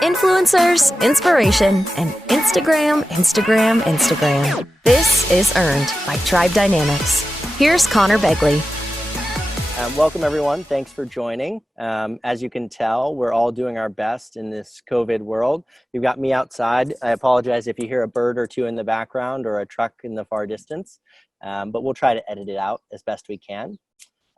Influencers, inspiration, and Instagram. This is Earned by Tribe Dynamics. Here's Conor Begley. Welcome, everyone. Thanks for joining. As you can tell, we're all doing our best in this COVID world. You've got me outside. I apologize if you hear a bird or two in the background or a truck in the far distance, but we'll try to edit it out as best we can.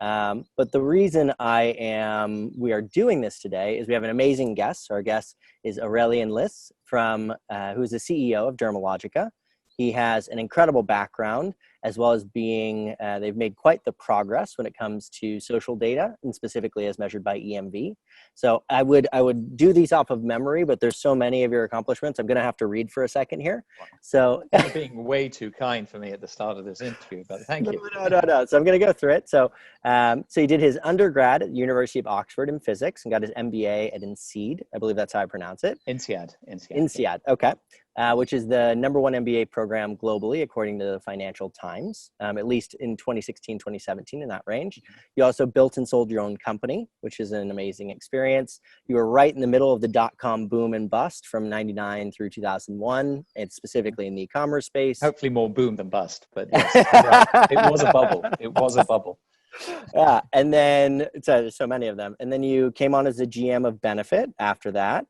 But the reason we are doing this today is we have an amazing guest. Our guest is Aurelian Lis who's the CEO of Dermalogica. He has an incredible background, as well as they've made quite the progress when it comes to social data, and specifically as measured by EMV. So I would do these off of memory, but there's so many of your accomplishments, I'm going to have to read for a second here. So you're being way too kind for me at the start of this interview, but thank you. No. So I'm going to go through it. So he did his undergrad at the University of Oxford in physics and got his MBA at INSEAD. I believe that's how I pronounce it. INSEAD. Okay. Which is the #1 MBA program globally, according to the Financial Times, at least in 2016, 2017, in that range. You also built and sold your own company, which is an amazing experience. You were right in the middle of the dot-com boom and bust from 99 through 2001, and specifically in the e-commerce space. Hopefully more boom than bust, but yes, it was a bubble. It was a bubble. Yeah, and then, there's so many of them. And then you came on as the GM of Benefit after that.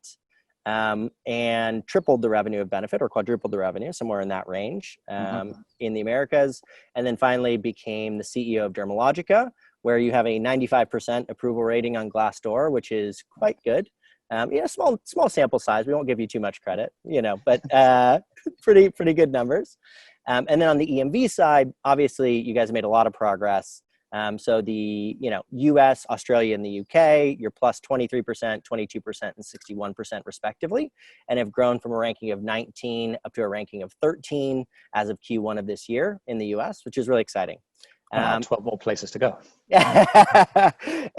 And tripled the revenue of Benefit, or quadrupled the revenue, somewhere in that range, in the Americas. And then finally became the CEO of Dermalogica, where you have a 95% approval rating on Glassdoor, which is quite good. Small sample size. We won't give you too much credit, but pretty good numbers. And then on the EMV side, obviously you guys made a lot of progress. So the, US, Australia, and the UK, you're plus 23%, 22%, and 61% respectively, and have grown from a ranking of 19 up to a ranking of 13 as of Q1 of this year in the US, which is really exciting. 12 more places to go.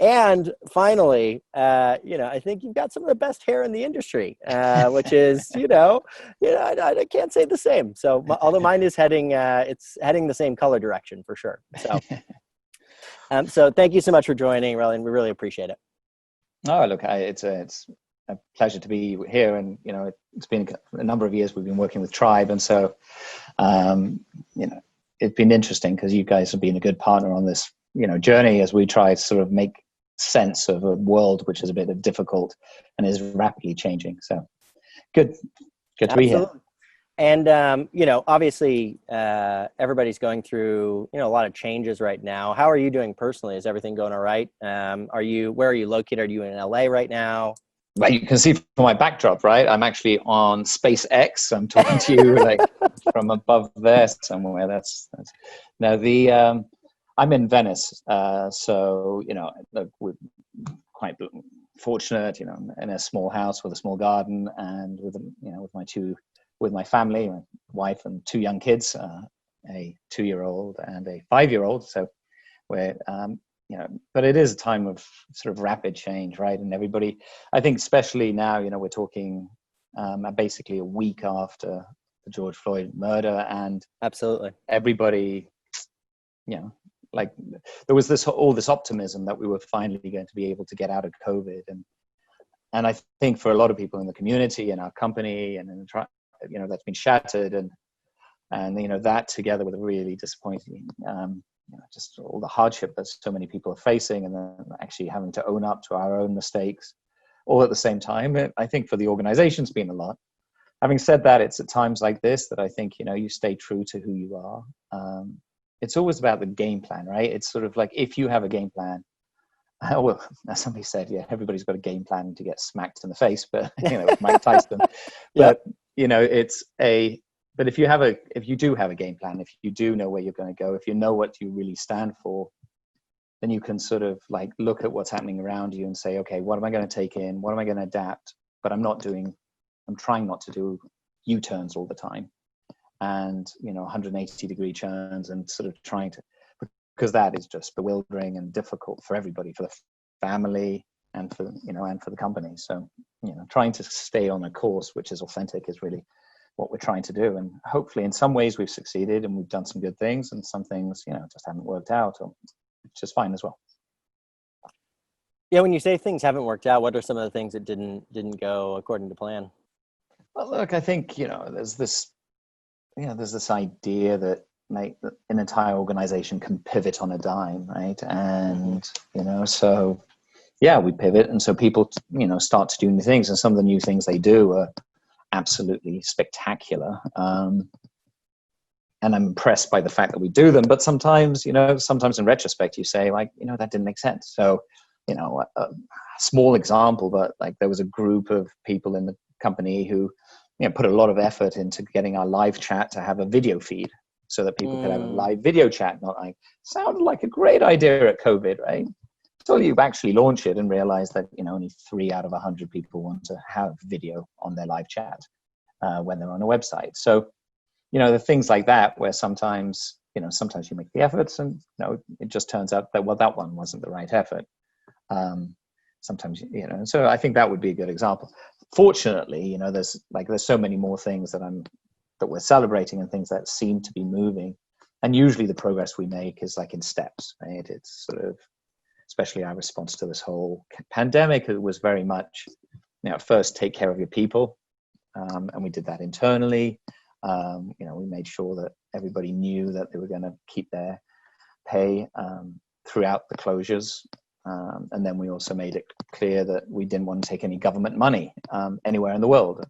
And finally, I think you've got some of the best hair in the industry, which is, I can't say the same. So although mine is it's heading the same color direction for sure. So. So thank you so much for joining, Aurelian. We really appreciate it. Oh, look, it's a pleasure to be here, and it's been a number of years we've been working with Tribe, and so it's been interesting because you guys have been a good partner on this journey as we try to sort of make sense of a world which is a bit difficult and is rapidly changing. So good to be here. And, obviously, everybody's going through, a lot of changes right now. How are you doing personally? Is everything going all right? Where are you located? Are you in LA right now? Well, you can see from my backdrop, right? I'm actually on SpaceX. I'm talking to you from above there somewhere. I'm in Venice. So, look, we're quite fortunate, in a small house with a small garden and with my family, my wife and 2 young kids, a 2-year-old and a 5-year-old. So we're, but it is a time of sort of rapid change, right? And everybody, I think especially now, we're talking basically a week after the George Floyd murder, and absolutely everybody, there was all this optimism that we were finally going to be able to get out of COVID. And I think for a lot of people in the community and our company and in the that's been shattered, and that together with a really disappointing, just all the hardship that so many people are facing, and then actually having to own up to our own mistakes, all at the same time. I think for the organization's been a lot. Having said that, it's at times like this that I think you stay true to who you are. It's always about the game plan, right? It's sort of like if you have a game plan. Well, as somebody said, everybody's got a game plan to get smacked in the face, but with Mike Tyson. But but if you do have a game plan, if you do know where you're going to go, if you know what you really stand for, then you can sort of look at what's happening around you and say, okay, what am I going to take in? What am I going to adapt? But I'm trying not to do U-turns all the time, and 180-degree turns, and sort of trying to, because that is just bewildering and difficult for everybody, for the family and for the company. So trying to stay on a course which is authentic is really what we're trying to do. And hopefully in some ways we've succeeded and we've done some good things, and some things just haven't worked out, which is fine as well. Yeah, when you say things haven't worked out, what are some of the things that didn't go according to plan? Well, look, I think, there's this idea that like that an entire organization can pivot on a dime, right? And, so yeah, we pivot. And so people, start to do new things, and some of the new things they do are absolutely spectacular. And I'm impressed by the fact that we do them. But sometimes, sometimes in retrospect, you say like, that didn't make sense. So, a small example, but like there was a group of people in the company who, put a lot of effort into getting our live chat to have a video feed so that people could have a live video chat. Not like, sounded like a great idea at COVID, right? Until you actually launch it and realize that, only 3 out of 100 people want to have video on their live chat when they're on a website. So, the things like that where sometimes you make the efforts and it just turns out that, well, that one wasn't the right effort. Sometimes, so I think that would be a good example. Fortunately, there's so many more things that we're celebrating and things that seem to be moving. And usually the progress we make is like in steps, right? It's sort of, especially our response to this whole pandemic, it was very much, first take care of your people. And we did that internally. We made sure that everybody knew that they were going to keep their pay throughout the closures. And then we also made it clear that we didn't want to take any government money anywhere in the world,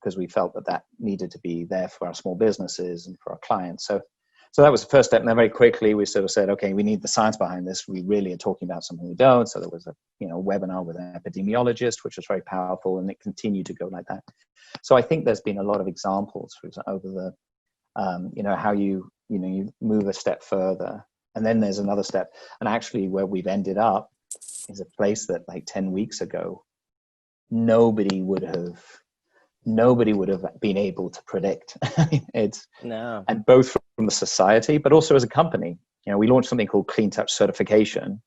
because we felt that needed to be there for our small businesses and for our clients. So that was the first step. And then very quickly we sort of said, okay, we need the science behind this. We really are talking about something we don't. So there was a webinar with an epidemiologist, which was very powerful, and it continued to go like that. So I think there's been a lot of examples, for example, over the, how you move a step further. And then there's another step. And actually where we've ended up is a place that like 10 weeks ago, nobody would have been able to predict. And both from the society, but also as a company, we launched something called Clean Touch certification,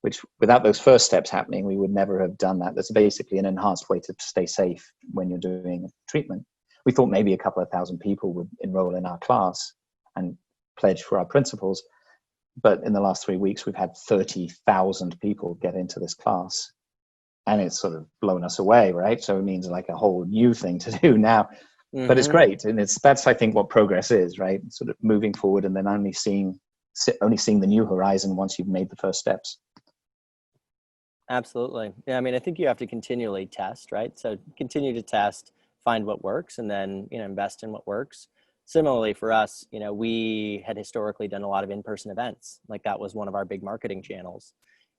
which without those first steps happening, we would never have done that. That's basically an enhanced way to stay safe when you're doing treatment. We thought maybe a couple of thousand people would enroll in our class and pledge for our principles. But in the last 3 weeks, we've had 30,000 people get into this class. And it's sort of blown us away, right? So it means like a whole new thing to do now. Mm-hmm. But it's great. And that's, I think, what progress is, right? Sort of moving forward and then only seeing the new horizon once you've made the first steps. Absolutely. Yeah, I mean, I think you have to continually test, right? So continue to test, find what works, and then, invest in what works. Similarly for us, we had historically done a lot of in-person events. Like that was one of our big marketing channels.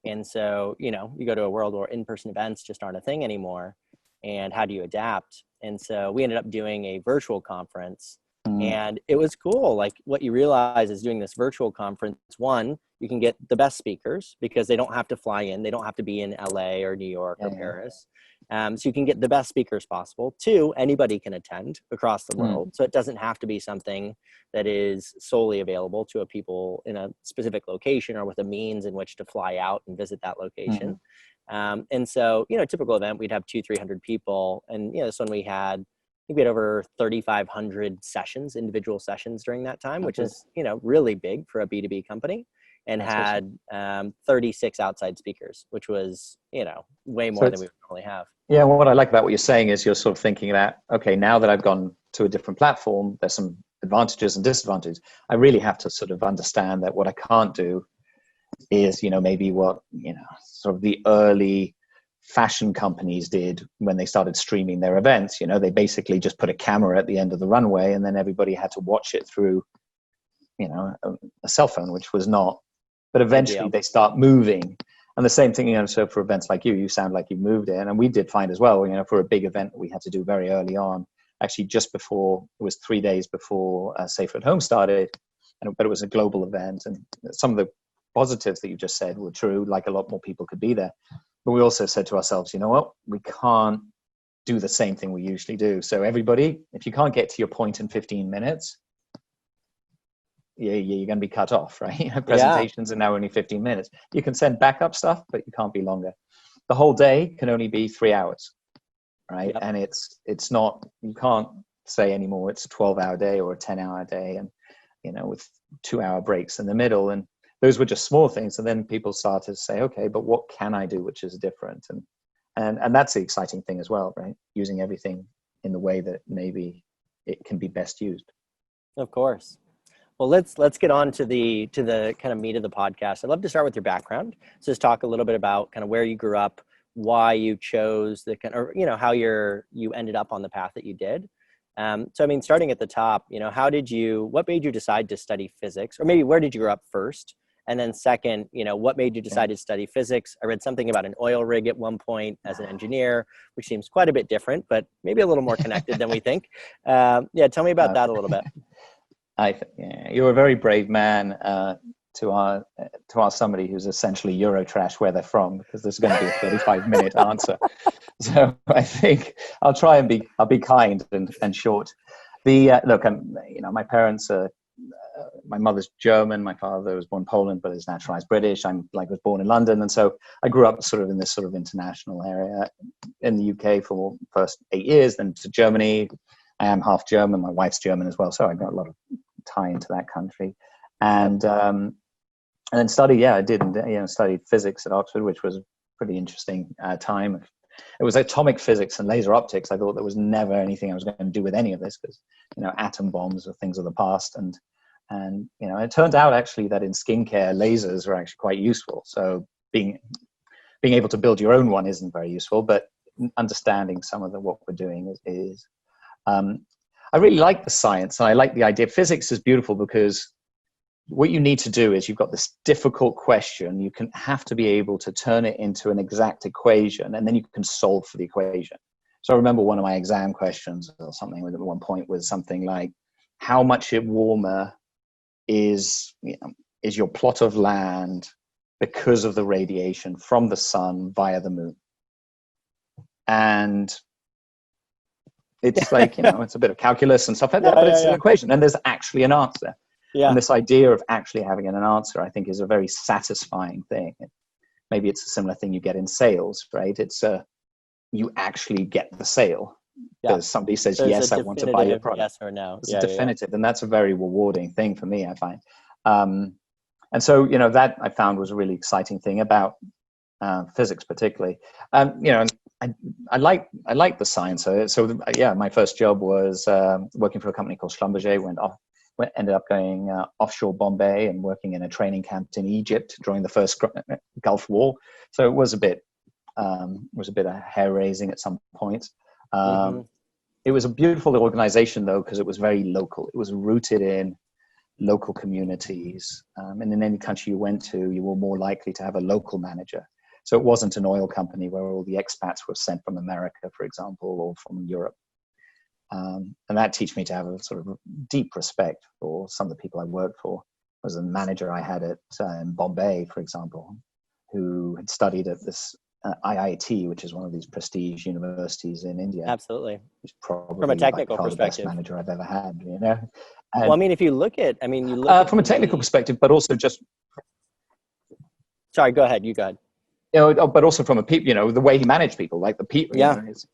And so, you go to a world where in-person events just aren't a thing anymore. And how do you adapt? And so we ended up doing a virtual conference. And it was cool. Like what you realize is doing this virtual conference, one, you can get the best speakers because they don't have to fly in. They don't have to be in LA or New York or Paris. So you can get the best speakers possible. Two, anybody can attend across the world. So it doesn't have to be something that is solely available to a people in a specific location or with a means in which to fly out and visit that location. And so, typical event, we'd have 200-300 people. And, this one we had over 3,500 sessions, individual sessions during that time, which is, really big for a B2B company, and that's had 36 outside speakers, which was, way more than we would normally have. Yeah. Well, what I like about what you're saying is you're sort of thinking that, okay, now that I've gone to a different platform, there's some advantages and disadvantages. I really have to sort of understand that what I can't do is, maybe what, sort of the early fashion companies did when they started streaming their events. They basically just put a camera at the end of the runway and then everybody had to watch it through, a cell phone, which was not, but eventually they start moving. And the same thing, so for events like you sound like you moved in, and we did find as well, for a big event that we had to do very early on, actually just before, it was 3 days before Safer at Home started, but it was a global event. And some of the positives that you just said were true, like a lot more people could be there. But we also said to ourselves, we can't do the same thing we usually do. So everybody, if you can't get to your point in 15 minutes, you're going to be cut off, right? Presentations are now only 15 minutes. You can send backup stuff, but you can't be longer. The whole day can only be 3 hours, right? Yep. And it's not, you can't say anymore it's a 12-hour day or a 10-hour day, and with 2-hour breaks in the middle. And those were just small things. And then people started to say, okay, but what can I do which is different? And that's the exciting thing as well, right? Using everything in the way that maybe it can be best used. Of course. Well, let's get on to the kind of meat of the podcast. I'd love to start with your background. So just talk a little bit about kind of where you grew up, why you chose the kind, or how you ended up on the path that you did. So I mean, starting at the top, what made you decide to study physics, or maybe where did you grow up first? And then second, what made you decide to study physics? I read something about an oil rig at one point as an engineer, which seems quite a bit different, but maybe a little more connected than we think. Tell me about that a little bit. You're a very brave man to ask somebody who's essentially Eurotrash where they're from, because there's going to be a 35-minute answer. So I think I'll be kind and short. Look, my parents are. My mother's German. My father was born in Poland, but is naturalized British. Was born in London, and so I grew up sort of in this sort of international area in the UK for the first 8 years, then to Germany. I am half German. My wife's German as well, so I got a lot of tie into that country. And then I did studied physics at Oxford, which was a pretty interesting time. It was atomic physics and laser optics. I thought there was never anything I was going to do with any of this, because atom bombs are things of the past, and it turned out actually that in skincare lasers are actually quite useful. So being able to build your own one isn't very useful, but understanding some of what we're doing is. I really like the science, and I like the idea. Physics is beautiful because what you need to do is you've got this difficult question. You have to be able to turn it into an exact equation, and then you can solve for the equation. So I remember one of my exam questions or something at one point was something like, how much warmer is your plot of land because of the radiation from the sun via the moon? And it's like, it's a bit of calculus and stuff like that, but it's an equation, and there's actually an answer. Yeah. And this idea of actually having an answer, I think, is a very satisfying thing. Maybe it's a similar thing you get in sales, right? It's you actually get the sale. Because somebody says, yes, I want to buy your product. Yes or no. It's definitive, and that's a very rewarding thing for me, I find. And so, that I found was a really exciting thing about physics, particularly. I like the science. So my first job was working for a company called Schlumberger. Ended up going offshore Bombay and working in a training camp in Egypt during the first Gulf War. So it was a bit of hair raising at some point. It was a beautiful organization, though, because it was very local. It was rooted in local communities. And in any country you went to, you were more likely to have a local manager. So it wasn't an oil company where all the expats were sent from America, for example, or from Europe. And that taught me to have a sort of deep respect for some of the people I worked for. There was a manager I had at in Bombay, for example, who had studied at this IIT, which is one of these prestige universities in India. Absolutely. He's probably from a technical the perspective, best manager I've ever had. And, well, I mean, if you look at, from a technical perspective, but also just. Sorry, go ahead. You go ahead. But also from the way he managed people, like the people,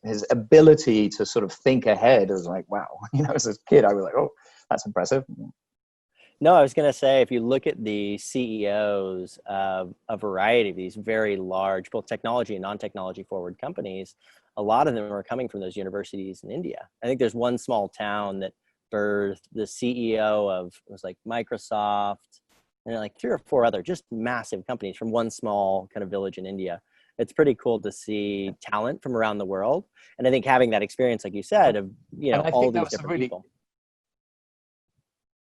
his ability to sort of think ahead is like, wow. As a kid, I was like, oh, that's impressive. No, I was going to say, if you look at the CEOs of a variety of these very large, both technology and non-technology forward companies, a lot of them are coming from those universities in India. I think there's one small town that birthed the CEO of, it was like Microsoft, and like 3 or 4 other just massive companies from one small kind of village in India. It's pretty cool to see talent from around the world. And I think having that experience, like you said, of, all these different people.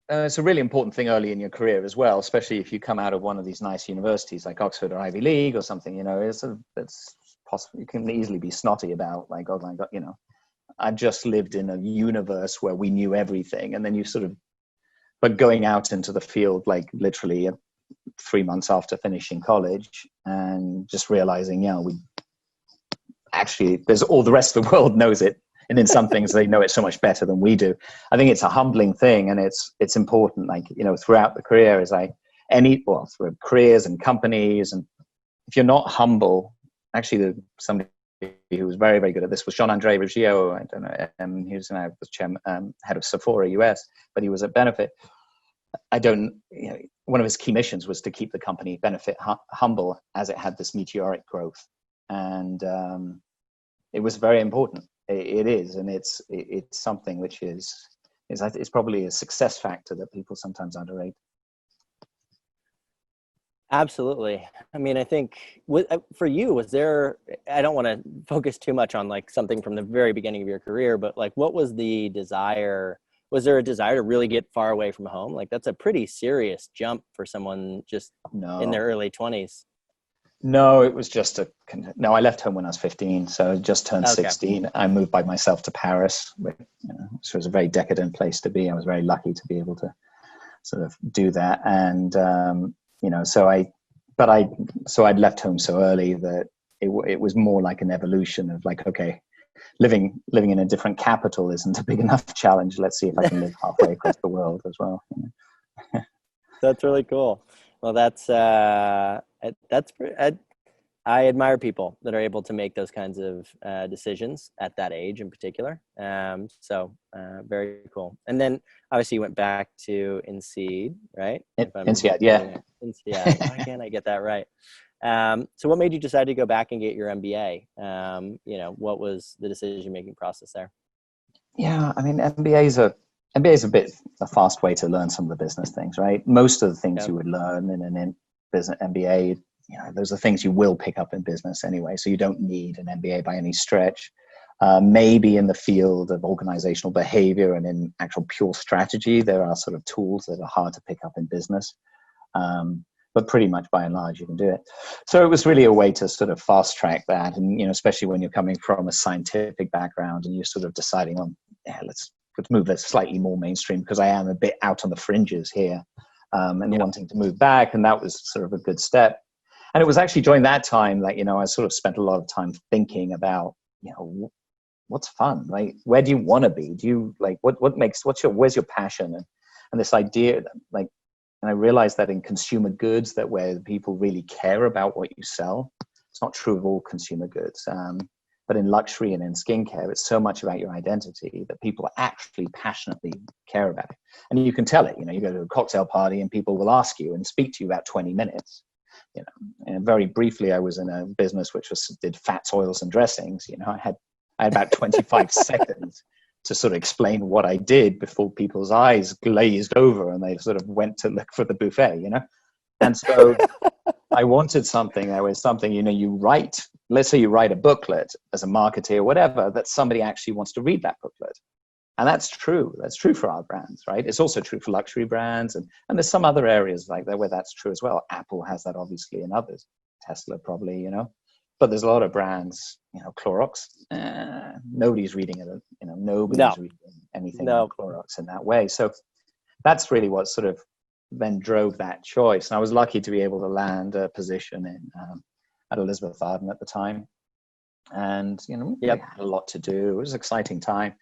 It's a really important thing early in your career as well, especially if you come out of one of these nice universities like Oxford or Ivy League or something, it's possible. You can easily be snotty about like, oh my God, I just lived in a universe where we knew everything. And then you sort of, but going out into the field, like literally 3 months after finishing college and just realizing, there's all the rest of the world knows it. And in some things, they know it so much better than we do. I think it's a humbling thing, and it's important, throughout the career is like through careers and companies. And if you're not humble, actually somebody who was very, very good at this was Jean-Andre Riggio. I don't know, he was now the head of Sephora US, but he was at Benefit. one of his key missions was to keep the company benefit humble as it had this meteoric growth. And it was very important. It is, and it's something which is it's probably a success factor that people sometimes underrate. Absolutely. I mean, I think for you, was there, I don't want to focus too much on like something from the very beginning of your career, but like, what was the desire? Was there a desire to really get far away from home? Like, that's a pretty serious jump for someone just in their early 20s. No, it was just no, I left home when I was 15. So I just turned 16. I moved by myself to Paris, which was a very decadent place to be. I was very lucky to be able to sort of do that. And, so I'd left home so early that it was more like an evolution of like, okay, living in a different capital isn't a big enough challenge. Let's see if I can live halfway across the world as well. That's really cool. Well, I admire people that are able to make those kinds of decisions at that age in particular. Very cool. And then obviously you went back to INSEAD, right? INSEAD, yeah. INSEAD. Why can't I get that right? So what made you decide to go back and get your MBA? What was the decision-making process there? Yeah, I mean, MBA is a bit a fast way to learn some of the business things, right? Most of the things you would learn in an business MBA, those are things you will pick up in business anyway. So you don't need an MBA by any stretch. Maybe in the field of organizational behavior and in actual pure strategy, there are sort of tools that are hard to pick up in business. But pretty much by and large, you can do it. So it was really a way to sort of fast track that. And, especially when you're coming from a scientific background and you're sort of deciding on, let's move this slightly more mainstream because I am a bit out on the fringes here and wanting to move back. And that was sort of a good step. And it was actually during that time that, I sort of spent a lot of time thinking about, what's fun, right? Where do you want to be? Do you like, where's your passion? And this idea that like, and I realized that in consumer goods, that where people really care about what you sell, it's not true of all consumer goods. But in luxury and in skincare, it's so much about your identity that people actually passionately care about it. And you can tell it, you go to a cocktail party and people will ask you and speak to you about 20 minutes. And very briefly, I was in a business which did fats, oils, and dressings. I had about 25 seconds to sort of explain what I did before people's eyes glazed over and they sort of went to look for the buffet, And so I wanted something that was something, you write, let's say you write a booklet as a marketer or whatever, that somebody actually wants to read that booklet. And that's true. That's true for our brands, right? It's also true for luxury brands. And there's some other areas like that where that's true as well. Apple has that obviously and others. Tesla probably, But there's a lot of brands, Clorox, nobody's reading it, nobody's reading anything on Clorox in that way. So that's really what sort of then drove that choice. And I was lucky to be able to land a position at Elizabeth Arden at the time. And, we had a lot to do. It was an exciting time.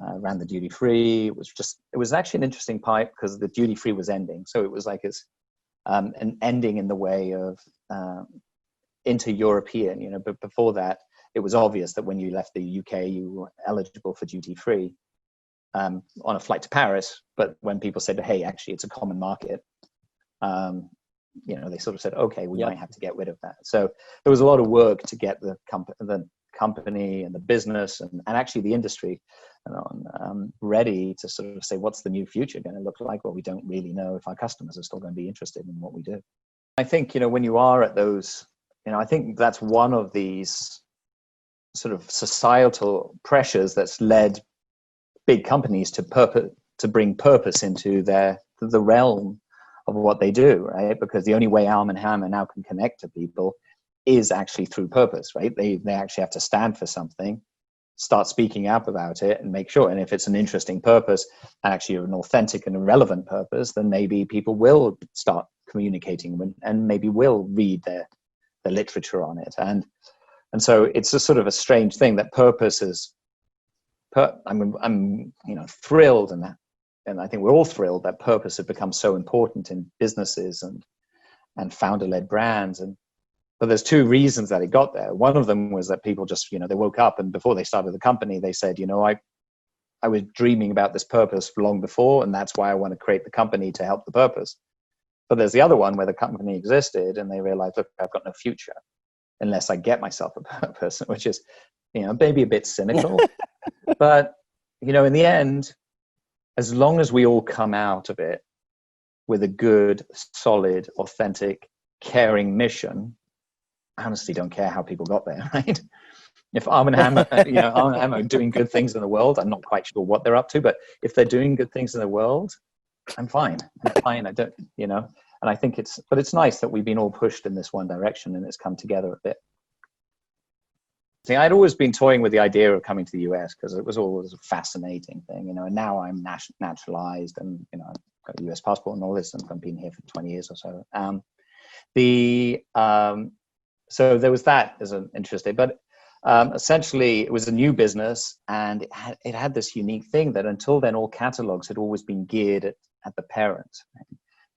Ran the duty free. It was actually an interesting pipe because the duty free was ending. So it was like an ending in the way of into European, but before that, it was obvious that when you left the UK, you were eligible for duty free on a flight to Paris. But when people said, hey, actually, it's a common market, they sort of said, okay, we might have to get rid of that. So there was a lot of work to get the company and the business and actually the industry ready to sort of say, what's the new future going to look like? Well, we don't really know if our customers are still going to be interested in what we do. I think, when you are at those, I think that's one of these sort of societal pressures that's led big companies to bring purpose into the realm of what they do, right? Because the only way Arm & Hammer now can connect to people is actually through purpose, right? They actually have to stand for something, start speaking up about it and make sure. And if it's an interesting purpose, actually an authentic and relevant purpose, then maybe people will start communicating and maybe will read the literature on it. And so it's a sort of a strange thing that purpose is, I'm thrilled and I think we're all thrilled that purpose has become so important in businesses and founder-led brands. But there's two reasons that it got there. One of them was that people just, they woke up and before they started the company, they said, I was dreaming about this purpose long before, and that's why I want to create the company to help the purpose. But there's the other one where the company existed and they realized, look, I've got no future unless I get myself a person, which is, maybe a bit cynical. But, in the end, as long as we all come out of it with a good, solid, authentic, caring mission, I honestly don't care how people got there, right? If Arm and Hammer, Arm and Hammer are doing good things in the world, I'm not quite sure what they're up to, but if they're doing good things in the world, I'm fine. I don't, and I think it's nice that we've been all pushed in this one direction and it's come together a bit. See, I'd always been toying with the idea of coming to the US because it was always a fascinating thing, and now I'm naturalized and, I've got a US passport and all this, and I've been here for 20 years or so. So there was that as an interesting, but essentially it was a new business, and it had this unique thing that until then all catalogs had always been geared at the parent,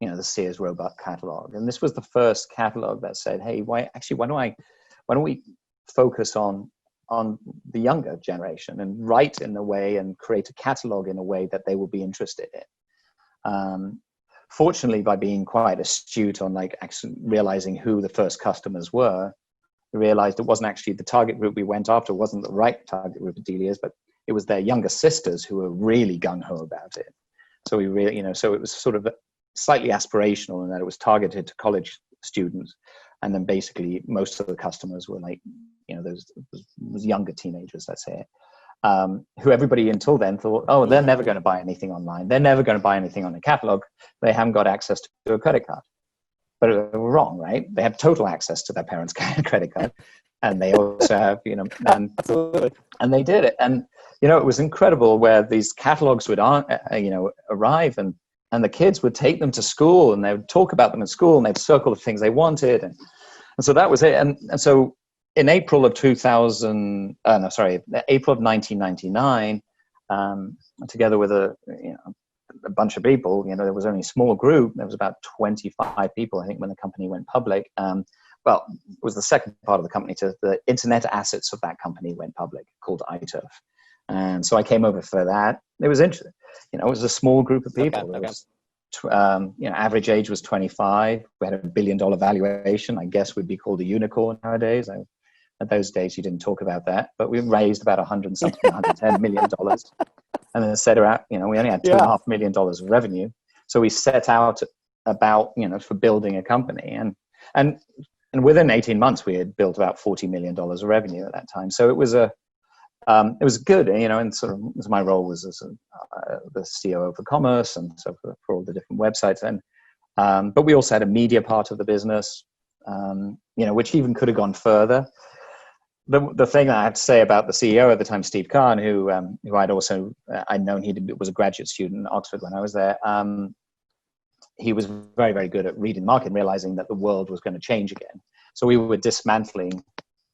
the Sears Roebuck catalog. And this was the first catalog that said, hey, why don't we focus on the younger generation and write in a way and create a catalog in a way that they will be interested in. Fortunately, by being quite astute on actually realizing who the first customers were, we realized it wasn't actually the target group we went after, wasn't the right target group of Delia's, but it was their younger sisters who were really gung-ho about it. So we really, so it was sort of slightly aspirational in that it was targeted to college students. And then basically most of the customers were those younger teenagers, let's say, who everybody until then thought, oh, they're never going to buy anything online. They're never going to buy anything on a catalog. They haven't got access to a credit card. But they were wrong, right? They have total access to their parents' credit card. And they also have, and they did it. And, it was incredible where these catalogs would, arrive and the kids would take them to school and they would talk about them in school and they'd circle the things they wanted. And so that was it. And so in April of 1999, together with a bunch of people, there was only a small group. There was about 25 people, I think, when the company went public. Well, it was the second part of the company to the internet assets of that company went public, called iTurf. And so I came over for that. It was interesting. It was a small group of people. Okay. Average age was 25. We had $1 billion valuation. I guess we'd be called a unicorn nowadays. At those days, you didn't talk about that, but we raised about $110 million. And then set out, we only had $2.5 million of revenue. So we set out about, for building a company. And within 18 months, we had built about $40 million of revenue at that time. So it was good, and sort of my role was as the CEO for commerce and so for all the different websites. And but we also had a media part of the business, which even could have gone further. The thing I have to say about the CEO at the time, Steve Kahn, who I'd known he was a graduate student at Oxford when I was there. He was very, very good at reading the market and realizing that the world was going to change again. So we were dismantling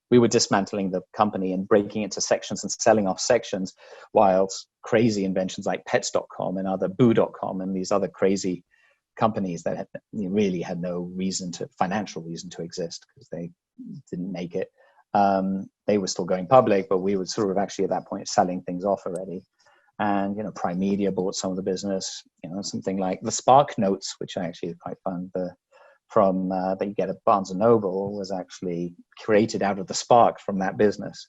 the company and breaking into sections and selling off sections, whilst crazy inventions like pets.com and other boo.com and these other crazy companies that really had no financial reason to exist because they didn't make it. They were still going public, but we were sort of actually at that point selling things off already. And, Prime Media bought some of the business, something like the Spark Notes, which actually is quite fun. That you get at Barnes & Noble was actually created out of the Spark from that business,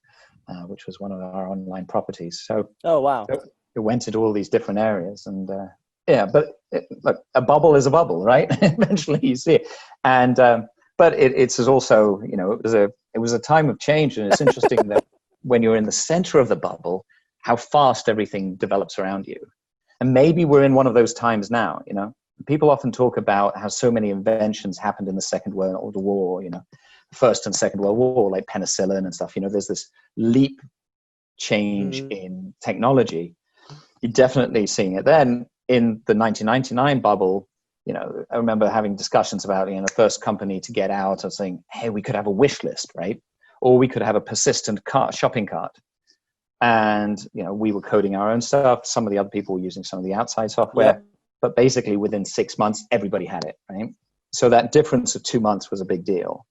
which was one of our online properties. So, oh, wow. So it went into all these different areas. And but look, a bubble is a bubble, right? Eventually you see it. And, but it's also, it was a time of change. And it's interesting that when you're in the center of the bubble, how fast everything develops around you. And maybe we're in one of those times now, People often talk about how so many inventions happened in the Second World War, First and Second World War, like penicillin and stuff. There's this leap change in technology. You're definitely seeing it. Then in the 1999 bubble, I remember having discussions about, the first company to get out of saying, hey, we could have a wish list, right? Or we could have a persistent shopping cart. And, we were coding our own stuff. Some of the other people were using some of the outside software. Yeah. But basically within 6 months, everybody had it, right? So that difference of 2 months was a big deal.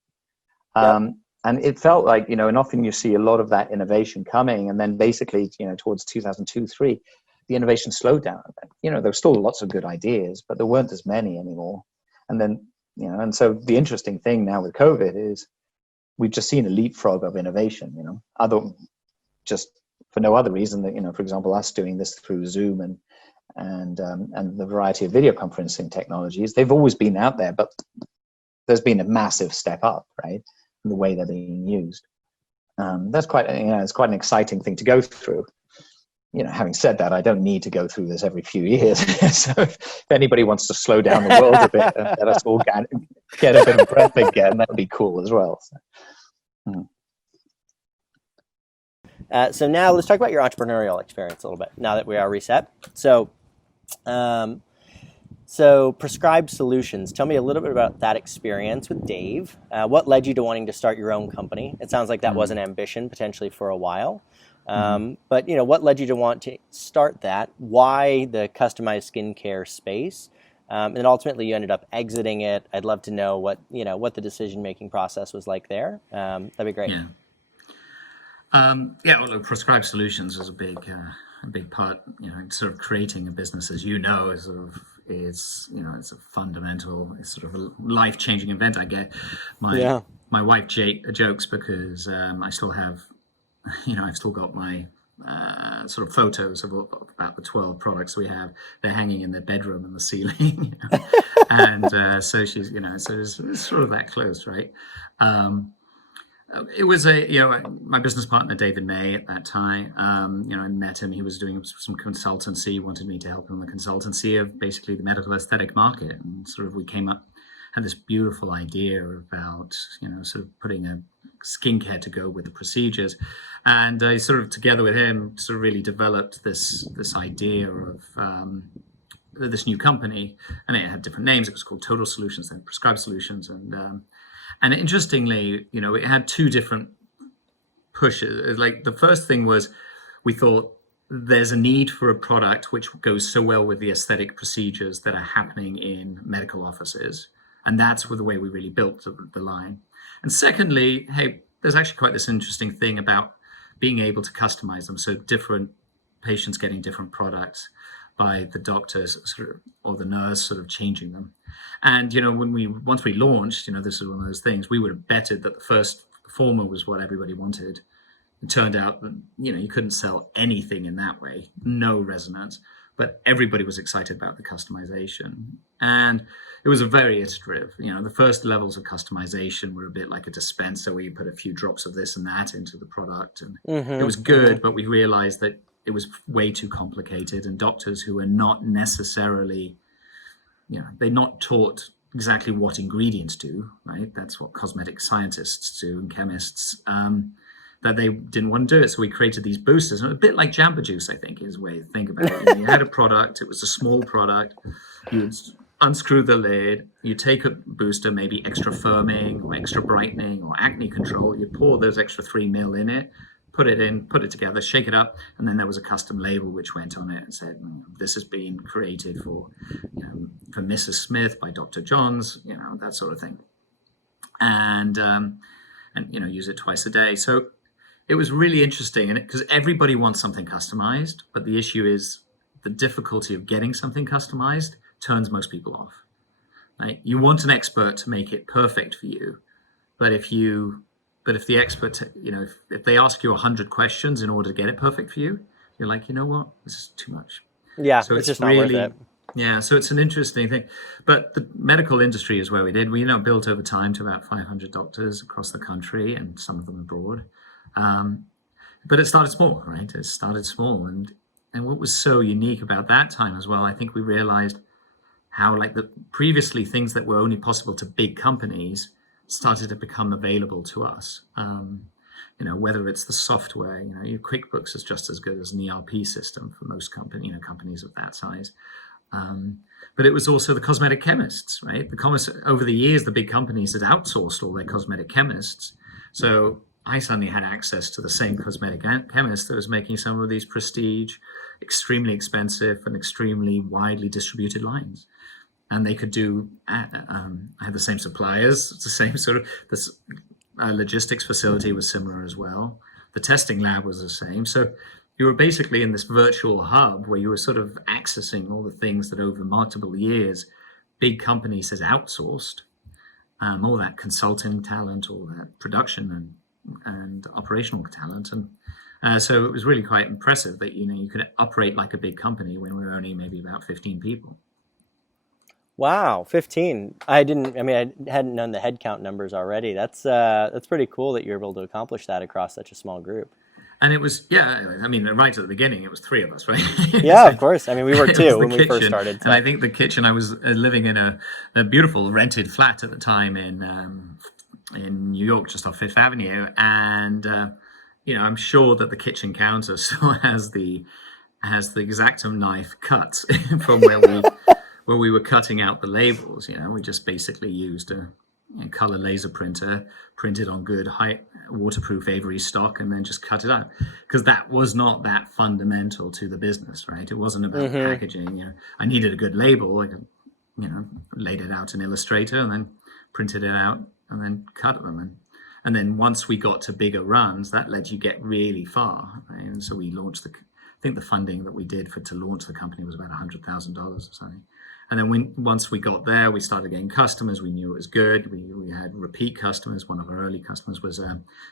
And it felt like, and often you see a lot of that innovation coming. And then basically, towards 2002, 2003, the innovation slowed down. There were still lots of good ideas, but there weren't as many anymore. And then, and so the interesting thing now with COVID is we've just seen a leapfrog of innovation, just for no other reason that, for example, us doing this through Zoom and the variety of video conferencing technologies, they've always been out there, but there's been a massive step up, right, in the way they're being used. That's quite, it's quite an exciting thing to go through. Having said that, I don't need to go through this every few years. So if anybody wants to slow down the world a bit and let us all get a bit of breath again, that would be cool as well. So now let's talk about your entrepreneurial experience a little bit, now that we are reset. So Prescribed Solutions, tell me a little bit about that experience with Dave. What led you to wanting to start your own company? It sounds like that was an ambition potentially for a while. But, what led you to want to start that? Why the customized skincare space? And ultimately you ended up exiting it. I'd love to know what the decision-making process was like there. That'd be great. Well, Prescribed Solutions was a big part, sort of creating a business, as it's a fundamental, it's sort of a life-changing event. I get my wife jokes because I still have, I've still got my sort of photos of about the 12 products we have. They're hanging in the bedroom and the ceiling, and so she's, so it's sort of that close, right? It was my business partner, David May, at that time, I met him. He was doing some consultancy. He wanted me to help him in the consultancy of basically the medical aesthetic market. And sort of we came up, had this beautiful idea about, sort of putting a skincare to go with the procedures. And I sort of, together with him, sort of really developed this idea of this new company. And it had different names. It was called Total Solutions, then Prescribed Solutions. And interestingly, it had two different pushes. Like the first thing was we thought there's a need for a product which goes so well with the aesthetic procedures that are happening in medical offices. And that's the way we really built the line. And secondly, hey, there's actually quite this interesting thing about being able to customize them. So different patients getting different products by the doctors or the nurse sort of changing them. And, once we launched, this is one of those things, we would have betted that the former was what everybody wanted. It turned out that, you couldn't sell anything in that way, no resonance, but everybody was excited about the customization. And it was a very iterative, the first levels of customization were a bit like a dispenser where you put a few drops of this and that into the product. And it was good, but we realized that it was way too complicated, and doctors who are not necessarily, they're not taught exactly what ingredients do, right? That's what cosmetic scientists do and chemists, that they didn't want to do it. So we created these boosters, a bit like Jamba Juice, I think, is the way to think about it. You had a product, it was a small product, you would unscrew the lid, you take a booster, maybe extra firming or extra brightening or acne control, you pour those extra 3 ml in it, put it together, shake it up, and then there was a custom label which went on it and said, this has been created for Mrs. Smith by Dr. Johns, that sort of thing. And use it twice a day. So it was really interesting, and because everybody wants something customized, but the issue is the difficulty of getting something customized turns most people off. Right? You want an expert to make it perfect for you, but if the expert, if they ask you 100 questions in order to get it perfect for you, you're like, you know what, this is too much. Yeah, so it's just not worth it. Yeah, so it's an interesting thing. But the medical industry is where we did. We built over time to about 500 doctors across the country and some of them abroad. But it started small, right? It started small. And what was so unique about that time as well, I think we realized how previously things that were only possible to big companies started to become available to us. Whether it's the software, your QuickBooks is just as good as an ERP system for most companies of that size. But it was also the cosmetic chemists, right? Over the years, the big companies had outsourced all their cosmetic chemists. So I suddenly had access to the same cosmetic chemist that was making some of these prestige, extremely expensive and extremely widely distributed lines. And they could do, I had the same suppliers, the same sort of, this logistics facility was similar as well. The testing lab was the same. So you were basically in this virtual hub where you were sort of accessing all the things that over multiple years big companies has outsourced all that consulting talent, all that production and operational talent. And so it was really quite impressive that, you could operate like a big company when we were only maybe about 15 people. Wow, 15. I hadn't known the headcount numbers already. That's pretty cool that you're able to accomplish that across such a small group. And it was, right at the beginning, it was three of us, right? Yeah, of course. We were two when we first started. So. And I think the kitchen, I was living in a beautiful rented flat at the time in New York, just off Fifth Avenue. And, I'm sure that the kitchen counter still has the X-Acto knife cuts from where we were cutting out the labels. We just basically used a color laser printer, printed on good high waterproof Avery stock, and then just cut it out, because that was not that fundamental to the business, right? It wasn't about packaging. I needed a good label. I could, laid it out in Illustrator and then printed it out and then cut them. And then once we got to bigger runs, that let you get really far, right? And so we launched I think the funding that we did to launch the company was about $100,000 or something. And then once we got there, we started getting customers. We knew it was good. We had repeat customers. One of our early customers was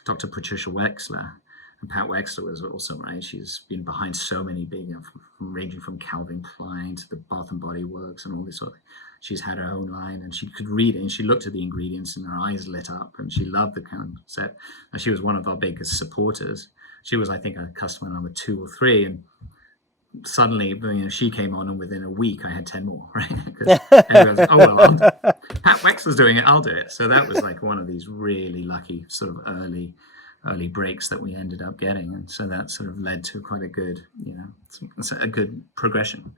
Dr. Patricia Wexler. And Pat Wexler was awesome, right? She's been behind so many big, ranging from Calvin Klein to the Bath and Body Works and all this sort of thing. She's had her own line, and she could read it, and she looked at the ingredients and her eyes lit up, and she loved the concept. And she was one of our biggest supporters. She was, I think, a customer number 2 or 3. And suddenly, she came on, and within a week I had 10 more, right? Because everyone's like, oh, well, Pat Wexler's doing it, I'll do it. So that was like one of these really lucky sort of early breaks that we ended up getting. And so that sort of led to quite a good, a good progression.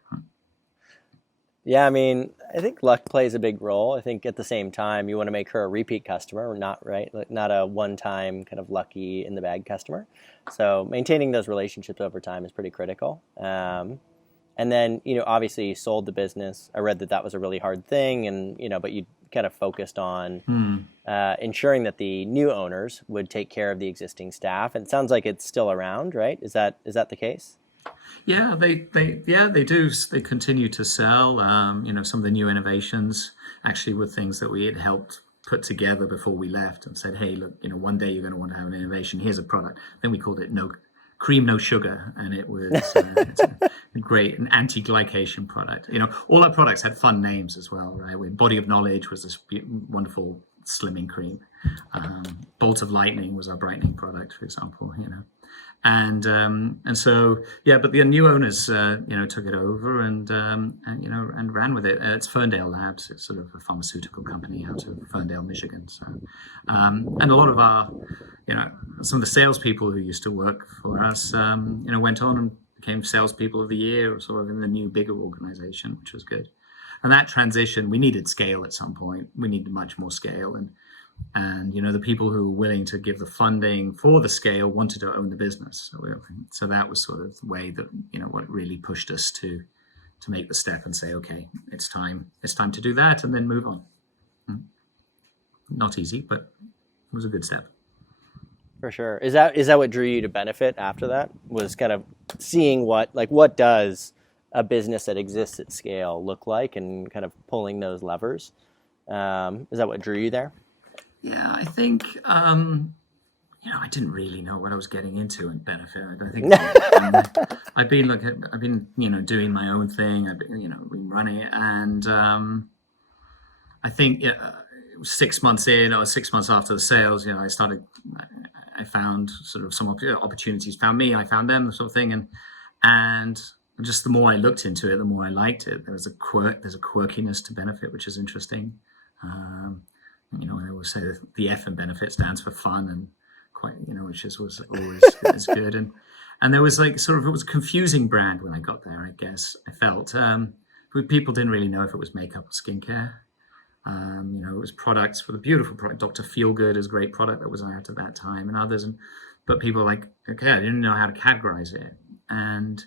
Yeah, I think luck plays a big role. I think at the same time, you want to make her a repeat customer, not a one-time kind of lucky in the bag customer. So maintaining those relationships over time is pretty critical. And then, obviously you sold the business. I read that was a really hard thing, and but you kind of focused on ensuring that the new owners would take care of the existing staff. And it sounds like it's still around, right? Is that the case? Yeah, they do. They continue to sell. Some of the new innovations actually were things that we had helped put together before we left, and said, hey, look, one day you're going to want to have an innovation. Here's a product. Then we called it No Cream, No Sugar, and it was it's a great an anti-glycation product. All our products had fun names as well, right? Body of Knowledge was this wonderful slimming cream. Bolt of Lightning was our brightening product, for example. And so but the new owners took it over and ran with it. It's Ferndale Labs. It's sort of a pharmaceutical company out of Ferndale, Michigan. So and a lot of our some of the salespeople who used to work for us went on and became salespeople of the year, or sort of in the new bigger organization, which was good. And that transition, we needed scale at some point. We needed much more scale, and the people who were willing to give the funding for the scale wanted to own the business. So that was sort of the way that what really pushed us to make the step and say, okay, it's time to do that, and then move on. Not easy, but it was a good step. For sure. Is that what drew you to Benefit after that? Was kind of seeing what does a business that exists at scale look like, and kind of pulling those levers? Is that what drew you there? Yeah, I think I didn't really know what I was getting into in Benefit. I think I've been doing my own thing. I've been running it, and I think it was 6 months in, or 6 months after the sales, I found sort of some opportunities found me, I found them, sort of thing, and just the more I looked into it, the more I liked it. There's a quirkiness to Benefit, which is interesting. I always say that the F in Benefit stands for fun, and quite, which was always is good. And there was it was a confusing brand when I got there, I guess. I felt people didn't really know if it was makeup or skincare. It was products for the beautiful product. Dr. Feelgood is a great product that was out at that time, and others. But people were like, okay, I didn't know how to categorize it. And,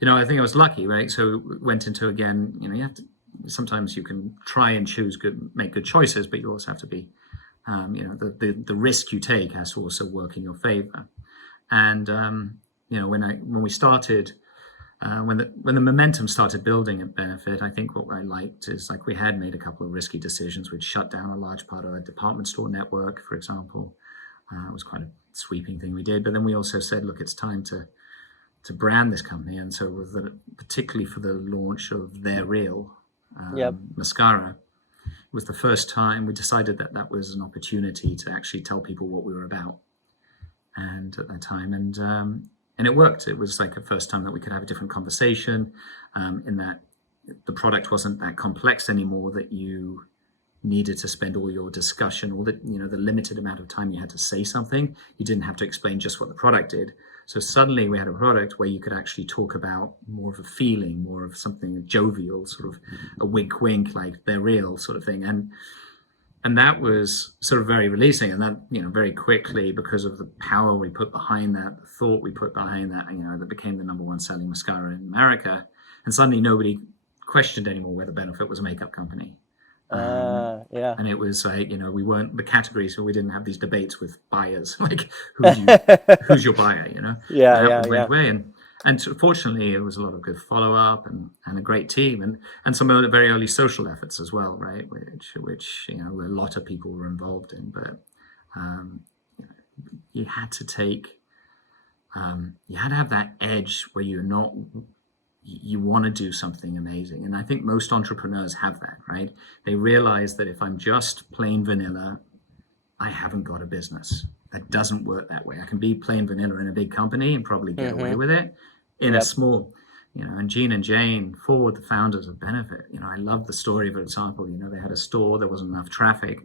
I think I was lucky, right? So went into, again, you have to, sometimes you can try and make good choices, but you also have to be, the risk you take has to also work in your favor. And, when we started, when the momentum started building at Benefit, I think what I liked is like we had made a couple of risky decisions. We'd shut down a large part of our department store network, for example. It was quite a sweeping thing we did. But then we also said, look, it's time to brand this company. And so particularly for the launch of Their Real mascara, it was the first time we decided that was an opportunity to actually tell people what we were about. And at that time, and it worked. It was like the first time that we could have a different conversation, in that the product wasn't that complex anymore, that you needed to spend all your discussion, or the limited amount of time you had to say something. You didn't have to explain just what the product did. So suddenly we had a product where you could actually talk about more of a feeling, more of something jovial, sort of a wink wink, like They're Real sort of thing. And that was sort of very releasing. And that, very quickly, because of the power we put behind that, the thought we put behind that, that became the number one selling mascara in America. And suddenly nobody questioned anymore whether Benefit was a makeup company. And it was like, we weren't the categories, so we didn't have these debates with buyers, like who's your buyer, went away. And so fortunately, it was a lot of good follow-up and a great team and some of the very early social efforts as well, right? Which a lot of people were involved in. But you had to have that edge where you want to do something amazing. And I think most entrepreneurs have that, right? They realize that if I'm just plain vanilla, I haven't got a business. That doesn't work that way. I can be plain vanilla in a big company and probably get away with it. In a small, and Gene and Jane Ford, the founders of Benefit, I love the story, for example, they had a store, there wasn't enough traffic.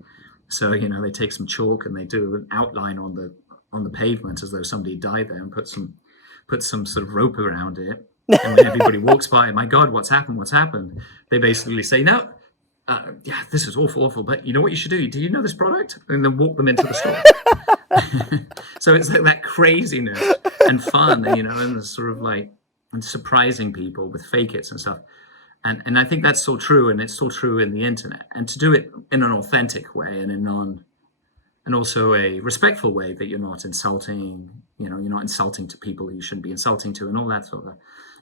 So, they take some chalk and they do an outline on the pavement as though somebody died there, and put some sort of rope around it. And when everybody walks by, my God, what's happened? They basically say, no, this is awful. But you know what you should do? Do you know this product? And then walk them into the store. So it's like that craziness and fun, and sort of like and surprising people with fake it's and stuff. And I think that's still true, and it's still true in the internet. And to do it in an authentic way and also a respectful way, that you're not insulting, you're not insulting to people who you shouldn't be insulting to, and all that sort of,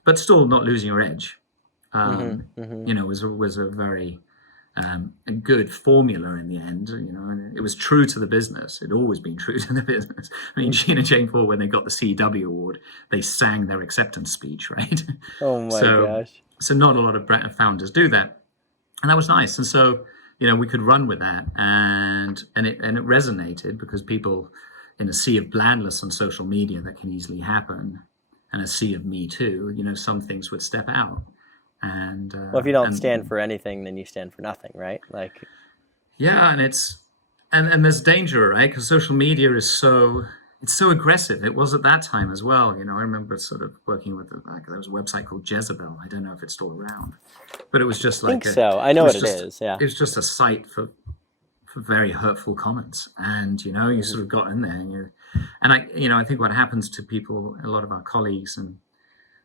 but still not losing your edge. Was a very a good formula in the end, and it was true to the business. It'd always been true to the business. I mean, Gene and Jane Ford, when they got the CEW award, they sang their acceptance speech, right? Oh my gosh. So not a lot of founders do that. And that was nice. And so, we could run with that, and it resonated, because people, in a sea of blandness on social media that can easily happen, and a sea of Me Too, some things would step out. And well, if you don't stand for anything, then you stand for nothing, right? Like, yeah, and it's and there's danger, right? Because social media is so aggressive. It was at that time as well. I remember sort of working with there was a website called Jezebel. I don't know if it's still around, but it was just like I think so. I know what it is. Yeah, it was just a site for very hurtful comments, and you sort of got in there, and I think what happens to people, a lot of our colleagues, and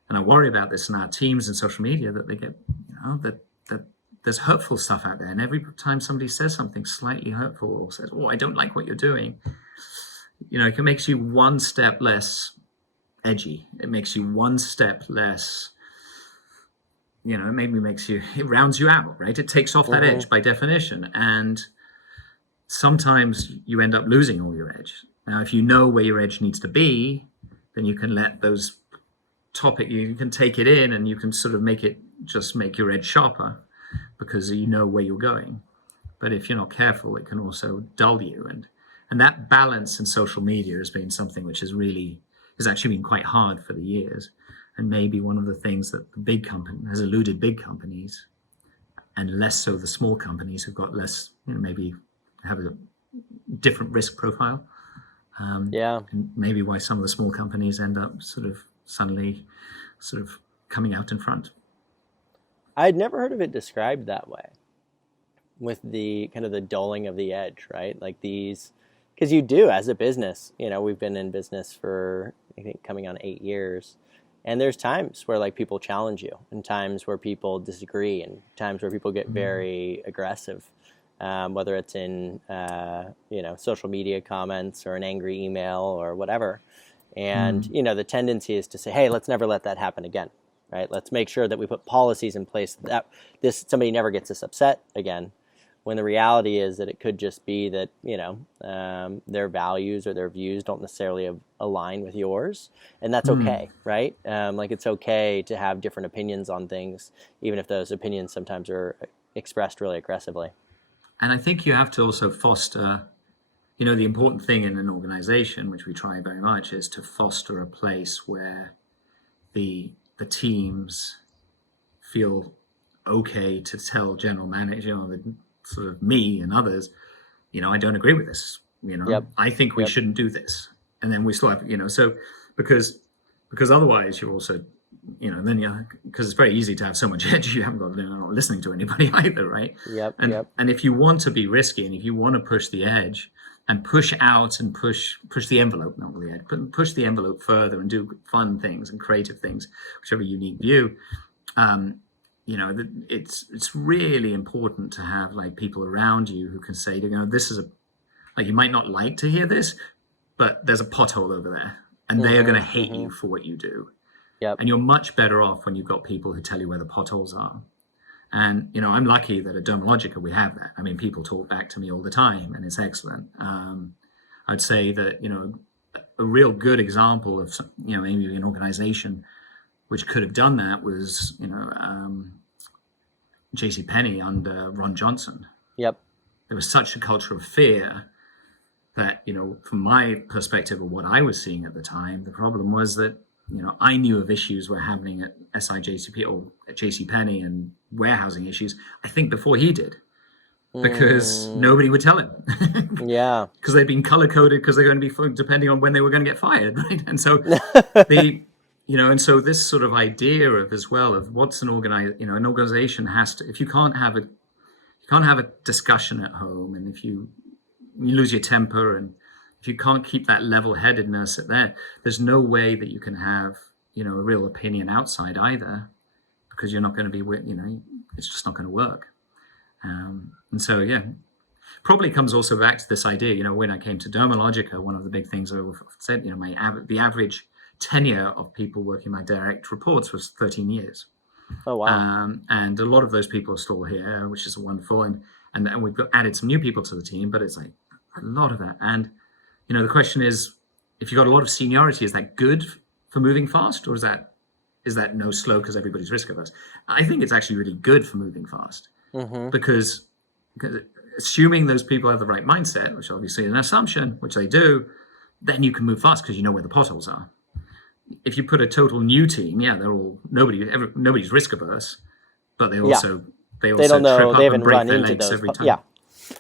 I worry about this in our teams and social media, that they get, that there's hurtful stuff out there. And every time somebody says something slightly hurtful, or says, oh, I don't like what you're doing, it makes you one step less edgy. It makes you one step less, it rounds you out, right? It takes off that edge by definition. And sometimes you end up losing all your edge. Now, if you know where your edge needs to be, then you can let those you can take it in, and you can sort of make your edge sharper, because you know where you're going. But if you're not careful, it can also dull you. And that balance in social media has been something which has actually been quite hard for the years. And maybe one of the things that the big company has eluded big companies, and less so the small companies who've got less, maybe have a different risk profile. And maybe why some of the small companies end up suddenly coming out in front. I'd never heard of it described that way, with the kind of the dulling of the edge, right? Like these, because you do, as a business, we've been in business for, I think, coming on 8 years. And there's times where people challenge you, and times where people disagree, and times where people get very aggressive, whether it's in, social media comments or an angry email or whatever. And, the tendency is to say, hey, let's never let that happen again. right? Let's make sure that we put policies in place that somebody never gets this upset again. When the reality is that it could just be that, their values or their views don't necessarily align with yours. And that's okay, right? It's okay to have different opinions on things, even if those opinions sometimes are expressed really aggressively. And I think you have to also foster, the important thing in an organization, which we try very much, is to foster a place where the teams feel okay to tell general manager, sort of me and others, I don't agree with this. Yep. I think we shouldn't do this. And then we still have, so because otherwise you're also, because it's very easy to have so much edge, you haven't got, you're not listening to anybody either, right? Yep. And if you want to be risky and if you want to push the edge and push out and push the envelope, not the edge, but push the envelope further and do fun things and creative things, which have a unique view, it's really important to have like people around you who can say, this is you might not like to hear this, but there's a pothole over there and they are going to hate you for what you do. Yep. And you're much better off when you've got people who tell you where the potholes are. And, I'm lucky that at Dermalogica we have that. I mean, people talk back to me all the time and it's excellent. I'd say that, a real good example of, maybe an organization which could have done that was, JCPenney under Ron Johnson. Yep. There was such a culture of fear that, from my perspective of what I was seeing at the time, the problem was that, I knew of issues were happening at SIJCP or at JCPenney and warehousing issues, I think before he did, because nobody would tell him. Yeah. Because they'd been color coded because they're going to be depending on when they were going to get fired, right? And so and so this sort of idea of as well of what's an organization has to, if you can't have a discussion at home, and if you lose your temper, and if you can't keep that level-headedness at that, there's no way that you can have a real opinion outside either, because you're not going to be it's just not going to work. And so probably comes also back to this idea. When I came to Dermalogica, one of the big things I said, the average tenure of people working my direct reports was 13 years. Oh, wow. And a lot of those people are still here, which is wonderful. And we've added some new people to the team, but it's like a lot of that. And, the question is, if you've got a lot of seniority, is that good for moving fast, or is that no slow because everybody's risk averse? I think it's actually really good for moving fast, because assuming those people have the right mindset, which obviously is an assumption, which they do, then you can move fast because you know where the potholes are. If you put a total new team, they're all nobody's risk averse, but they also they don't know, trip up they haven't and break run their into legs those. every time.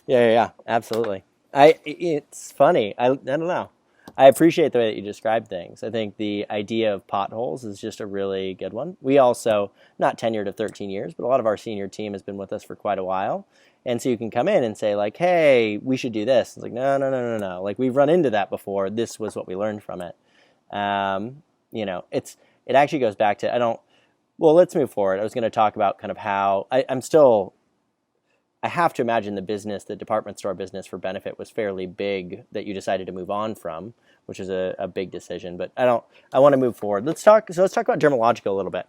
Yeah, absolutely. It's funny. I don't know. I appreciate the way that you describe things. I think the idea of potholes is just a really good one. We also, not tenured of 13 years, but a lot of our senior team has been with us for quite a while. And so you can come in and say like, hey, we should do this. It's like, no. Like, we've run into that before. This was what we learned from it. It actually goes back to, let's move forward. I was going to talk about kind of how I have to imagine the department store business for Benefit was fairly big that you decided to move on from, which is a big decision, but I want to move forward. Let's talk about Dermalogica a little bit.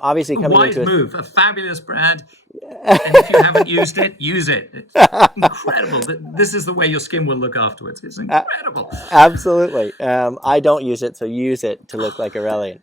Obviously coming into move, a fabulous brand. And if you haven't used it, use it. It's incredible. This is the way your skin will look afterwards. It's incredible. Absolutely. I don't use it, so use it to look like Aurelian.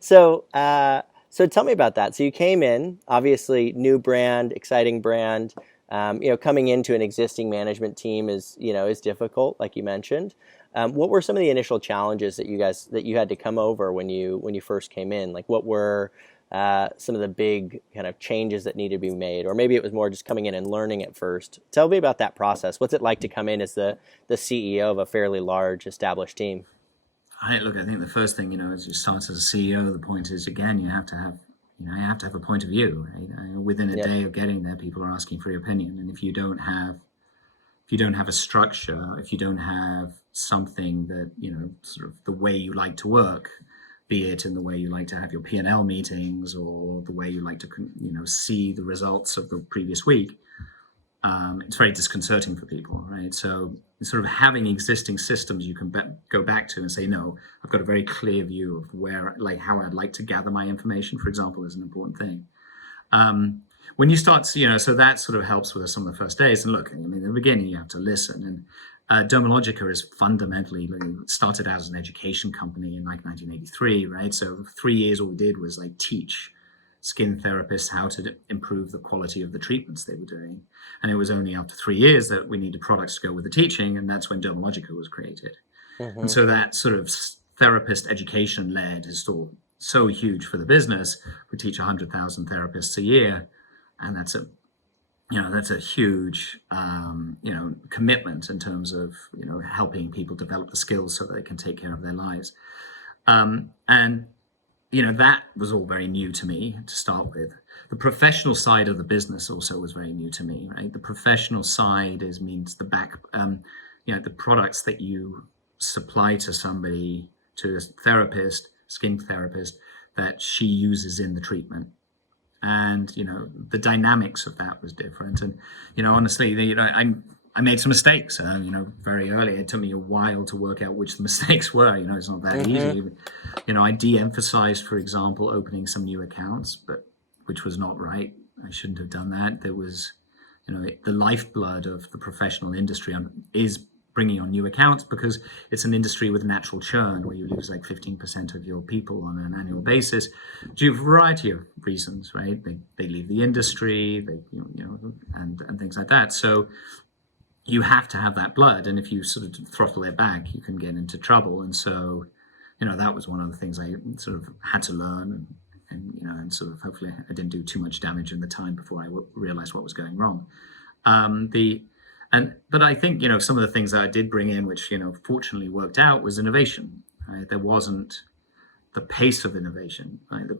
So tell me about that. So you came in, obviously new brand, exciting brand. Coming into an existing management team is difficult, like you mentioned. What were some of the initial challenges that you had to come over when you first came in? Like, what were some of the big kind of changes that needed to be made, or maybe it was more just coming in and learning at first? Tell me about that process. What's it like to come in as the CEO of a fairly large established team? I think the first thing, as you start as a CEO, the point is, again, you have to have a point of view. Right? Within a day of getting there, people are asking for your opinion, and if you don't have a structure, if you don't have something that sort of the way you like to work, be it in the way you like to have your P&L meetings or the way you like to see the results of the previous week, it's very disconcerting for people, right? So sort of having existing systems you can go back to and say, no, I've got a very clear view of where, like how I'd like to gather my information, for example, is an important thing. When you start to, so that sort of helps with some of the first days. And look, I mean, in the beginning, you have to listen. And Dermalogica is fundamentally started out as an education company in like 1983, right? So for 3 years, all we did was like teach skin therapists how to improve the quality of the treatments they were doing. And it was only after 3 years that we needed products to go with the teaching, and that's when Dermalogica was created. Mm-hmm. And so that sort of therapist education led is still so huge for the business. We teach 100,000 therapists a year, and that's a huge commitment in terms of helping people develop the skills so that they can take care of their lives. And that was all very new to me to start with. The professional side of the business also was very new to me, right? The professional side means the back, the products that you supply to somebody, to a therapist, skin therapist, that she uses in the treatment. And, the dynamics of that was different. And, honestly, I made some mistakes, very early. It took me a while to work out which the mistakes were. It's not that easy. I de-emphasized, for example, opening some new accounts, which was not right. I shouldn't have done that. There was, the lifeblood of the professional industry is bringing on new accounts, because it's an industry with natural churn where you lose like 15% of your people on an annual basis due to a variety of reasons, right? They leave the industry, and things like that. So you have to have that blood, and if you sort of throttle it back, you can get into trouble. And so, that was one of the things I sort of had to learn, and sort of hopefully I didn't do too much damage in the time before I realized what was going wrong. But I think, some of the things that I did bring in, which, fortunately worked out, was innovation. Right? There wasn't the pace of innovation. Right?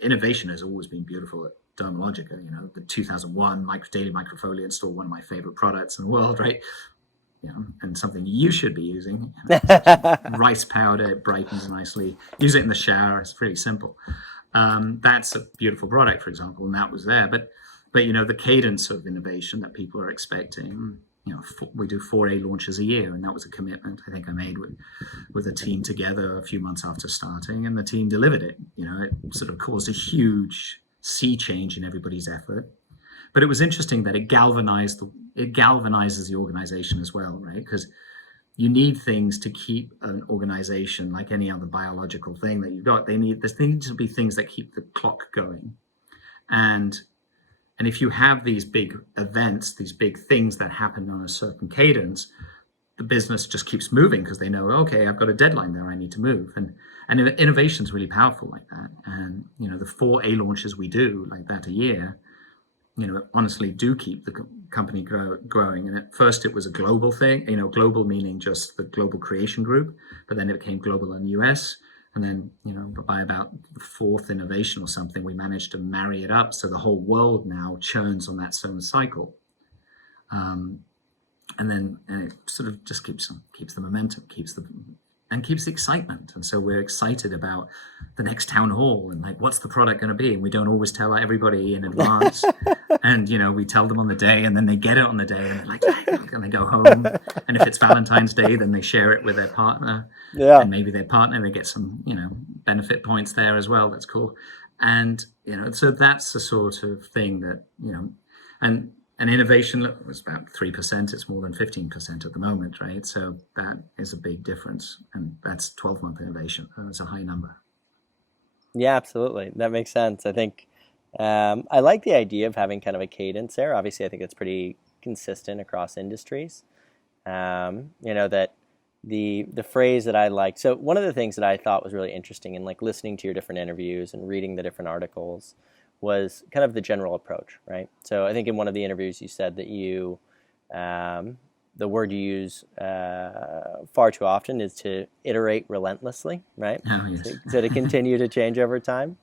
Innovation has always been beautiful at Dermalogica. The 2001 daily microfoliant, still one of my favorite products in the world, right? And something you should be using. Rice powder, it brightens nicely. Use it in the shower. It's pretty simple. That's a beautiful product, for example, and that was there. But the cadence of innovation that people are expecting, we do 4A launches a year, and that was a commitment I think I made with a team together a few months after starting, and the team delivered it. It sort of caused a huge sea change in everybody's effort. But it was interesting that it galvanizes the organization as well, right? Because you need things to keep an organization, like any other biological thing that you've got. There need to be things that keep the clock going. And if you have these big events, these big things that happen on a certain cadence, the business just keeps moving because they know, okay, I've got a deadline there, I need to move. And innovation is really powerful like that. And, the 4A launches we do like that a year, honestly do keep the company growing. And at first it was a global thing, global meaning just the global creation group, but then it became global in the US. And then, by about the fourth innovation or something, we managed to marry it up so the whole world now churns on that same cycle. And it sort of just keeps the momentum, keeps the excitement. And so we're excited about the next town hall and like, what's the product going to be? And we don't always tell everybody in advance. And, we tell them on the day, and then they get it on the day, and they're like, and they go home. And if it's Valentine's Day, then they share it with their partner. Yeah. And maybe their partner, they get some, benefit points there as well. That's cool. And, so that's the sort of thing that, and innovation was about 3%. It's more than 15% at the moment, right? So that is a big difference. And that's 12-month innovation. That's a high number. Yeah, absolutely. That makes sense. I think I like the idea of having kind of a cadence there. Obviously, I think it's pretty consistent across industries. That the phrase that I like. So one of the things that I thought was really interesting in like listening to your different interviews and reading the different articles was kind of the general approach, right? So I think in one of the interviews you said that you, the word you use far too often is to iterate relentlessly, right? Oh, yes. So to continue to change over time.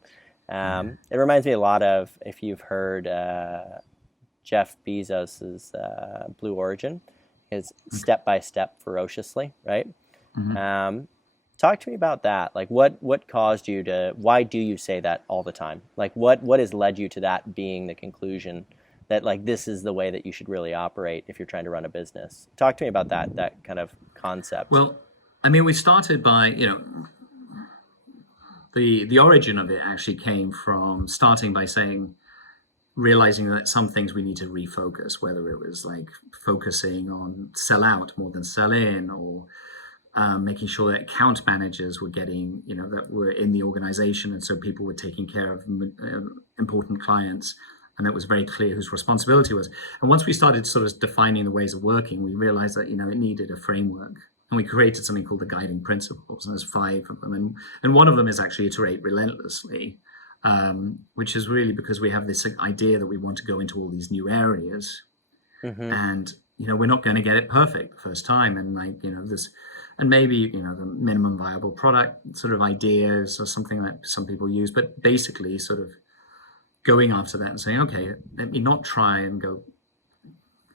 It reminds me a lot of, if you've heard Jeff Bezos's Blue Origin, his step-by-step ferociously, right? Mm-hmm. Talk to me about that. Like what caused you to, why do you say that all the time? Like what has led you to that being the conclusion that like this is the way that you should really operate if you're trying to run a business. Talk to me about that kind of concept. Well, I mean, we started by, the origin of it actually came from starting by realizing that some things we need to refocus, whether it was like focusing on sell out more than sell in, or making sure that account managers were getting, that were in the organization. And so people were taking care of important clients, and that was very clear whose responsibility was. And once we started sort of defining the ways of working, we realized that, it needed a framework. And we created something called the guiding principles. And there's 5 of them. And one of them is actually iterate relentlessly, which is really because we have this idea that we want to go into all these new areas. And, we're not going to get it perfect the first time. And and maybe, the minimum viable product sort of ideas or something that some people use, but basically sort of going after that and saying, okay, let me not try and go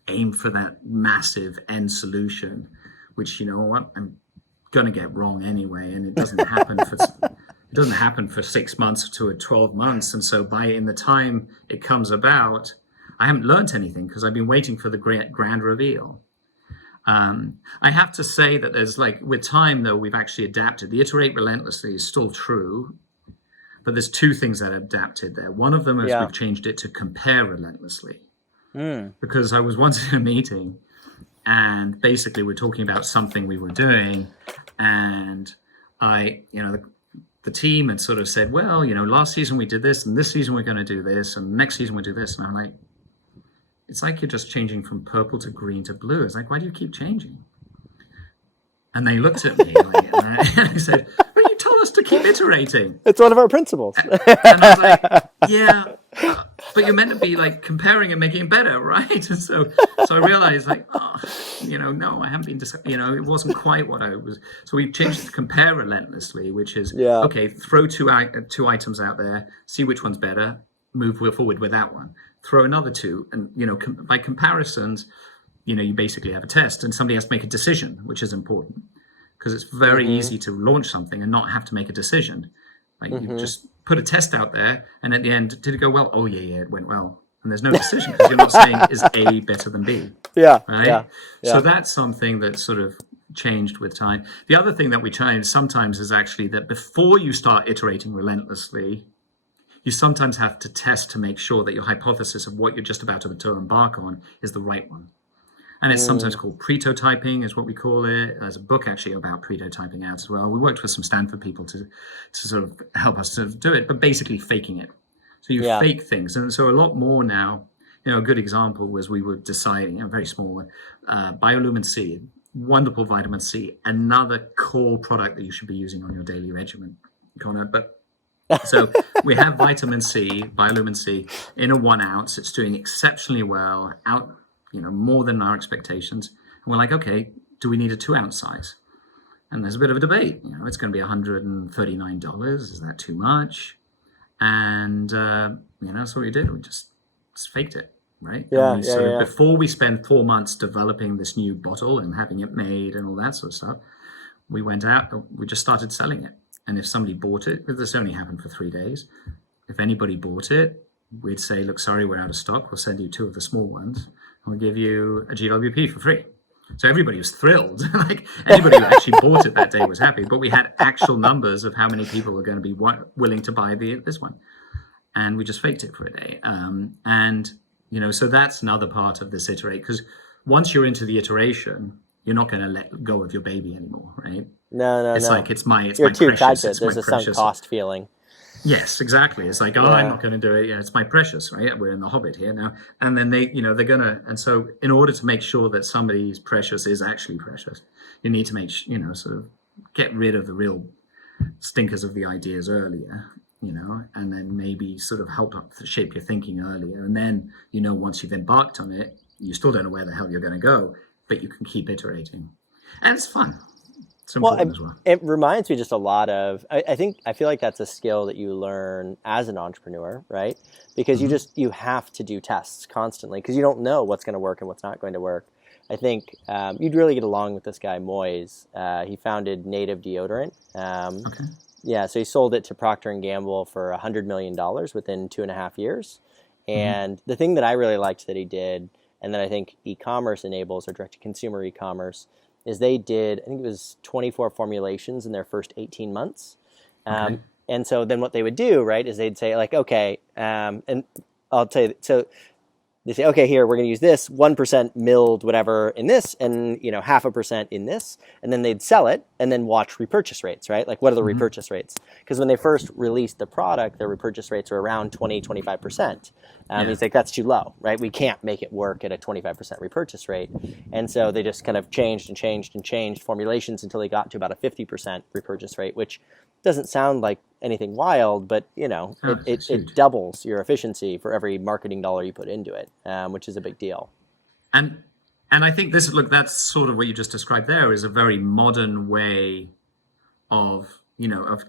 aim for that massive end solution, which, I'm going to get wrong anyway. And it doesn't happen for 6 months to 12 months. And so in the time it comes about, I haven't learned anything because I've been waiting for the grand reveal. I have to say that there's with time, though, we've actually adapted. The iterate relentlessly is still true, but there's 2 things that are adapted there. One of them is we've changed it to compare relentlessly. Because I was once in a meeting and basically we're talking about something we were doing, and the team had sort of said, well, last season we did this, and this season we're going to do this, and next season we do this. And I'm like, it's like you're just changing from purple to green to blue. It's like, why do you keep changing? And they looked at me and I said, well, you told us to keep iterating. It's one of our principles. And I was like, yeah, but you're meant to be comparing and making it better, right? And so I realized no, I haven't been, it wasn't quite what I was. So we changed it to compare relentlessly, which is, okay, throw two items out there, see which one's better, move forward with that one. Throw another 2, and by comparisons, you basically have a test, and somebody has to make a decision, which is important because it's very easy to launch something and not have to make a decision. You just put a test out there, and at the end, did it go well? Oh yeah, it went well, and there's no decision because you're not saying is A better than B. Yeah, right. Yeah. So that's something that sort of changed with time. The other thing that we change sometimes is actually that before you start iterating relentlessly, you sometimes have to test to make sure that your hypothesis of what you're just about to embark on is the right one. And it's sometimes called prototyping, is what we call it. There's a book actually about prototyping out as well. We worked with some Stanford people to sort of help us to do it, but basically faking it. So you fake things. And so a lot more now, a good example was we were deciding, very small, biolumin C, wonderful vitamin C, another core product that you should be using on your daily regimen, Conor. But so we have vitamin C, biolumin C, in a 1 ounce. It's doing exceptionally well, more than our expectations. And we're like, okay, do we need a 2 ounce size? And there's a bit of a debate. It's going to be $139. Is that too much? And that's what we did. We just faked it, right? Before we spent 4 months developing this new bottle and having it made and all that sort of stuff, we went out. We just started selling it. And if somebody bought it, this only happened for 3 days. If anybody bought it, we'd say, look, sorry, we're out of stock. We'll send you 2 of the small ones. And we'll give you a GWP for free. So everybody was thrilled. Anybody who actually bought it that day was happy. But we had actual numbers of how many people were going to be willing to buy this one. And we just faked it for a day. So that's another part of this iterate. Because once you're into the iteration, you're not going to let go of your baby anymore, right? No. It's like it's my You're too precious. attached. There's a sunk cost feeling. Yes, exactly. It's like, I'm not going to do it. It's my precious, right? We're in the Hobbit here now, and then they're gonna. And so, in order to make sure that somebody's precious is actually precious, you need to make sort of get rid of the real stinkers of the ideas earlier, and then maybe sort of help shape your thinking earlier, and then once you've embarked on it, you still don't know where the hell you're going to go, but you can keep iterating, and it's fun. It reminds me just a lot of, I feel like that's a skill that you learn as an entrepreneur, right? Because you have to do tests constantly because you don't know what's going to work and what's not going to work. I think you'd really get along with this guy, Moyes. He founded Native Deodorant. So he sold it to Procter & Gamble for $100 million within 2.5 years. And the thing that I really liked that he did, and that I think e-commerce enables, or direct-to-consumer e-commerce, is they did, I think it was 24 formulations in their first 18 months. And so then what they would do, right, is they'd say like, okay, and I'll tell you, so they say, okay, here, we're going to use this 1% milled whatever in this, and 0.5% in this, and then they'd sell it and then watch repurchase rates, right? Like, what are the repurchase rates? Because when they first released the product, their repurchase rates were around 25%. He's like, that's too low, right? We can't make it work at a 25% repurchase rate. And so they just kind of changed and changed and changed formulations until they got to about a 50% repurchase rate, which doesn't sound like anything wild, but it doubles your efficiency for every marketing dollar you put into it, which is a big deal. And I think that's sort of what you just described there is a very modern way of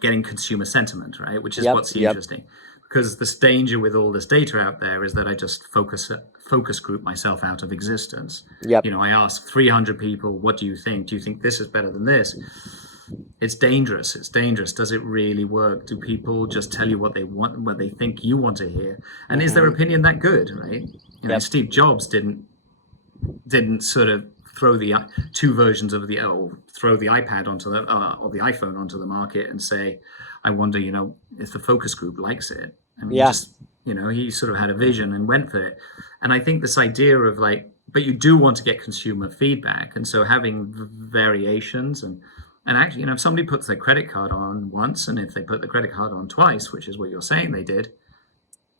getting consumer sentiment, right? Which is what's interesting, because this danger with all this data out there is that I just focus group myself out of existence. I ask 300 people, what do you think? Do you think this is better than this? It's dangerous. Does it really work? Do people just tell you what they want, what they think you want to hear? And is their opinion that good, right? Steve Jobs didn't sort of throw the two versions of throw the iPad onto the or the iPhone onto the market and say, I wonder, if the focus group likes it. I mean, he sort of had a vision and went for it. And I think this idea of but you do want to get consumer feedback, and so having variations and actually, if somebody puts their credit card on once, and if they put the credit card on twice, which is what you're saying they did,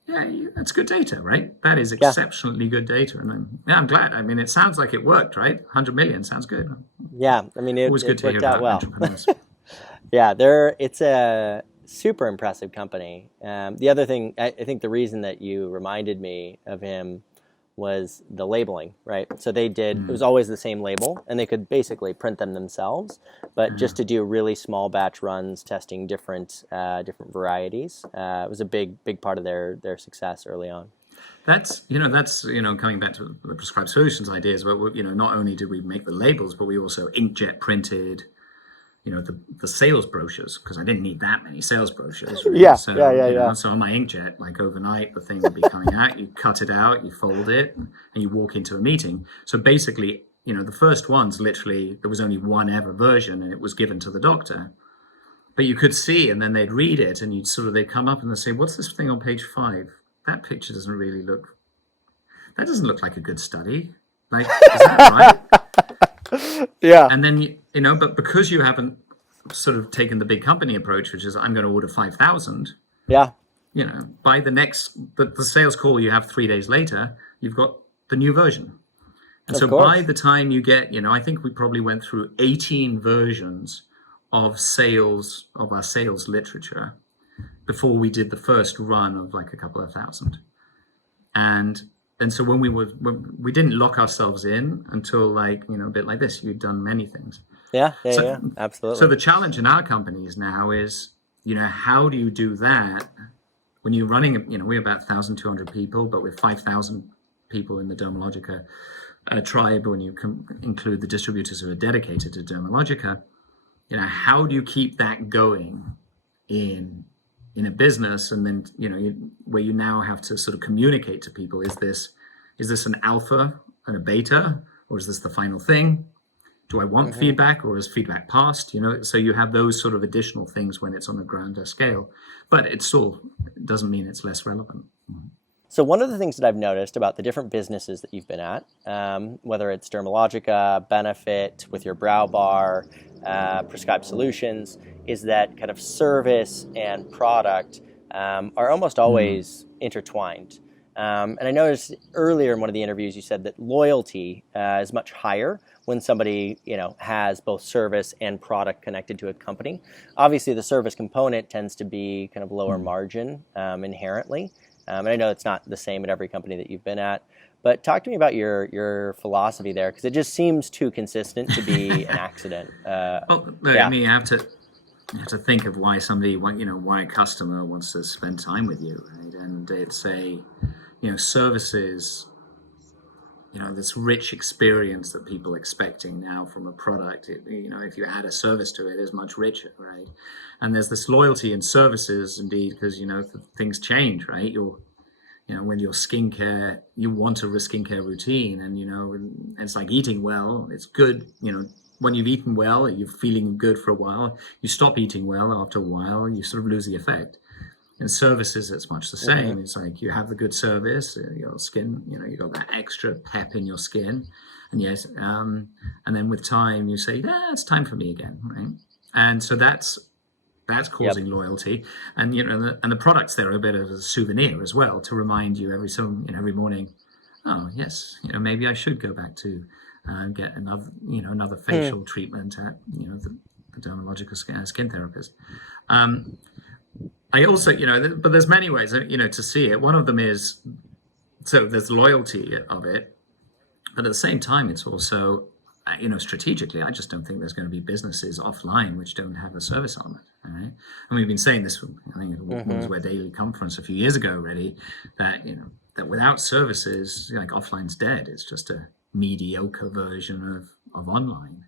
that's good data, right? That is exceptionally good data. And I'm glad. I mean, it sounds like it worked, right? 100 million sounds good. Yeah, I mean, it good to worked hear out about well. entrepreneurs. It's a super impressive company. The other thing, I think the reason that you reminded me of him was the labeling, right? So they did, it was always the same label, and they could basically print them themselves, but just to do really small batch runs, testing different varieties, it was a big part of their success early on. That's coming back to the prescribed solutions ideas, but not only did we make the labels, but we also inkjet printed the sales brochures, because I didn't need that many sales brochures. Really. So on my inkjet, overnight, the thing would be coming out, you cut it out, you fold it, and you walk into a meeting. So basically, the first ones, literally, there was only one ever version, and it was given to the doctor. But you could see, and then they'd read it, and they'd come up and they'd say, what's this thing on page 5? That picture doesn't really look, that doesn't look like a good study. Is that right? And then, but because you haven't sort of taken the big company approach, which is I'm going to order 5,000. By the sales call you have 3 days later, you've got the new version. And so by the time you get, I think we probably went through 18 versions of our sales literature before we did the first run of a couple of thousand. And so when we didn't lock ourselves in until a bit like this, you'd done many things. Absolutely. So the challenge in our companies now is, how do you do that when you're running, we're about 1,200 people, but we're 5,000 people in the Dermalogica tribe when you include the distributors who are dedicated to Dermalogica. How do you keep that going in a business, and then where you now have to sort of communicate to people, is this an alpha and a beta, or is this the final thing? Do I want feedback, or is feedback passed? So you have those sort of additional things when it's on a grander scale, but it still doesn't mean it's less relevant. So one of the things that I've noticed about the different businesses that you've been at, whether it's Dermalogica, Benefit, with your brow bar, Prescribed Solutions, is that kind of service and product are almost always intertwined. And I noticed earlier in one of the interviews you said that loyalty is much higher when somebody has both service and product connected to a company. Obviously, the service component tends to be kind of lower margin inherently. And I know it's not the same at every company that you've been at. But talk to me about your philosophy there, because it just seems too consistent to be an accident. I mean, you have to think of why why a customer wants to spend time with you, right? And it's services, this rich experience that people are expecting now from a product. If you add a service to it, is much richer, right? And there's this loyalty in services, indeed, because things change, right? when your skincare, you want a skincare routine, and it's like eating well. It's good, when you've eaten well, you're feeling good for a while. You stop eating well after a while, you sort of lose the effect. In services, it's much the same. It's like you have the good service, your skin, you got that extra pep in your skin, and yes, and then with time you say, it's time for me again, right? And so that's causing loyalty, and and the products there are a bit of a souvenir as well, to remind you every morning, oh yes, maybe I should go back to get another facial treatment at the Dermalogica skin therapist. I also but there's many ways to see it. One of them is, so there's loyalty of it, but at the same time it's also strategically, I just don't think there's going to be businesses offline which don't have a service element. Right? And we've been saying this, I think, at the Women's Wear Daily conference a few years ago already, that that without services, like, offline's dead. It's just a mediocre version of online.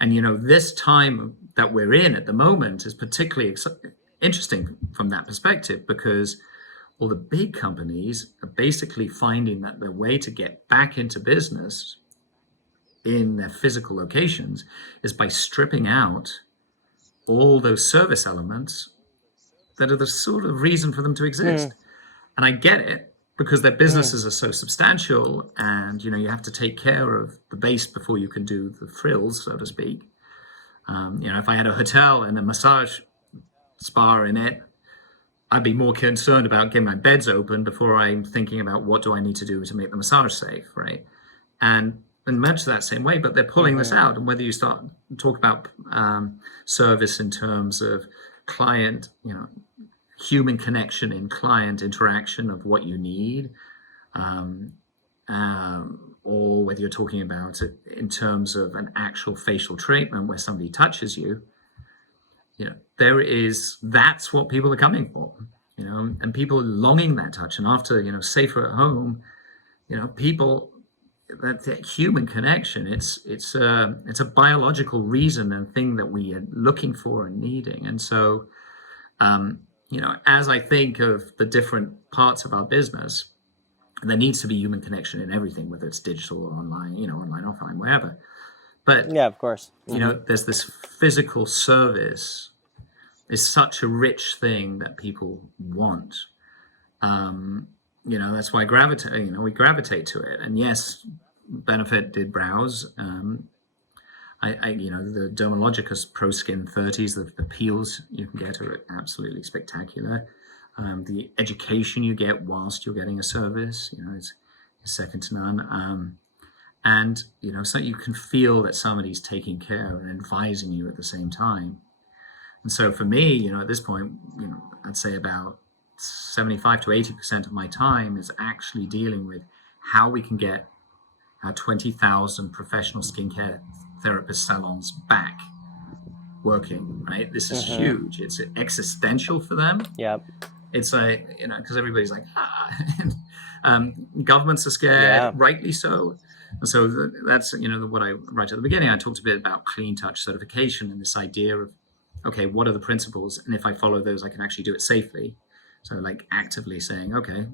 And this time that we're in at the moment is particularly interesting from that perspective, because all the big companies are basically finding that the way to get back into business in their physical locations is by stripping out all those service elements that are the sort of reason for them to exist. And I get it, because their businesses are so substantial, and you have to take care of the base before you can do the frills, so to speak. If I had a hotel and a massage spa in it, I'd be more concerned about getting my beds open before I'm thinking about what do I need to do to make the massage safe, right? And much that same way, but they're pulling this out. And whether you start to talk about service in terms of client, human connection in client interaction of what you need, or whether you're talking about it in terms of an actual facial treatment where somebody touches you, that's what people are coming for, and people are longing that touch. And after, safer at home, people, that human connection, it's a biological reason and thing that we are looking for and needing. And so, as I think of the different parts of our business, there needs to be human connection in everything, whether it's digital or online, online, offline, wherever. But yeah, of course, there's this physical service is such a rich thing that people want. That's why we gravitate to it. And yes, Benefit did browse. The Dermalogica Pro Skin 30s, the peels you can get are absolutely spectacular. The education you get whilst you're getting a service, is second to none. And so you can feel that somebody's taking care and advising you at the same time. And so for me, at this point, I'd say about 75 to 80% of my time is actually dealing with how we can get our 20,000 professional skincare therapist salons back working, right? This is huge. It's existential for them. Yep. It's like, because everybody's like, governments are scared, rightly so. And so that's, what I right at the beginning, I talked a bit about clean touch certification and this idea of, okay, what are the principles? And if I follow those, I can actually do it safely. So like actively saying, okay,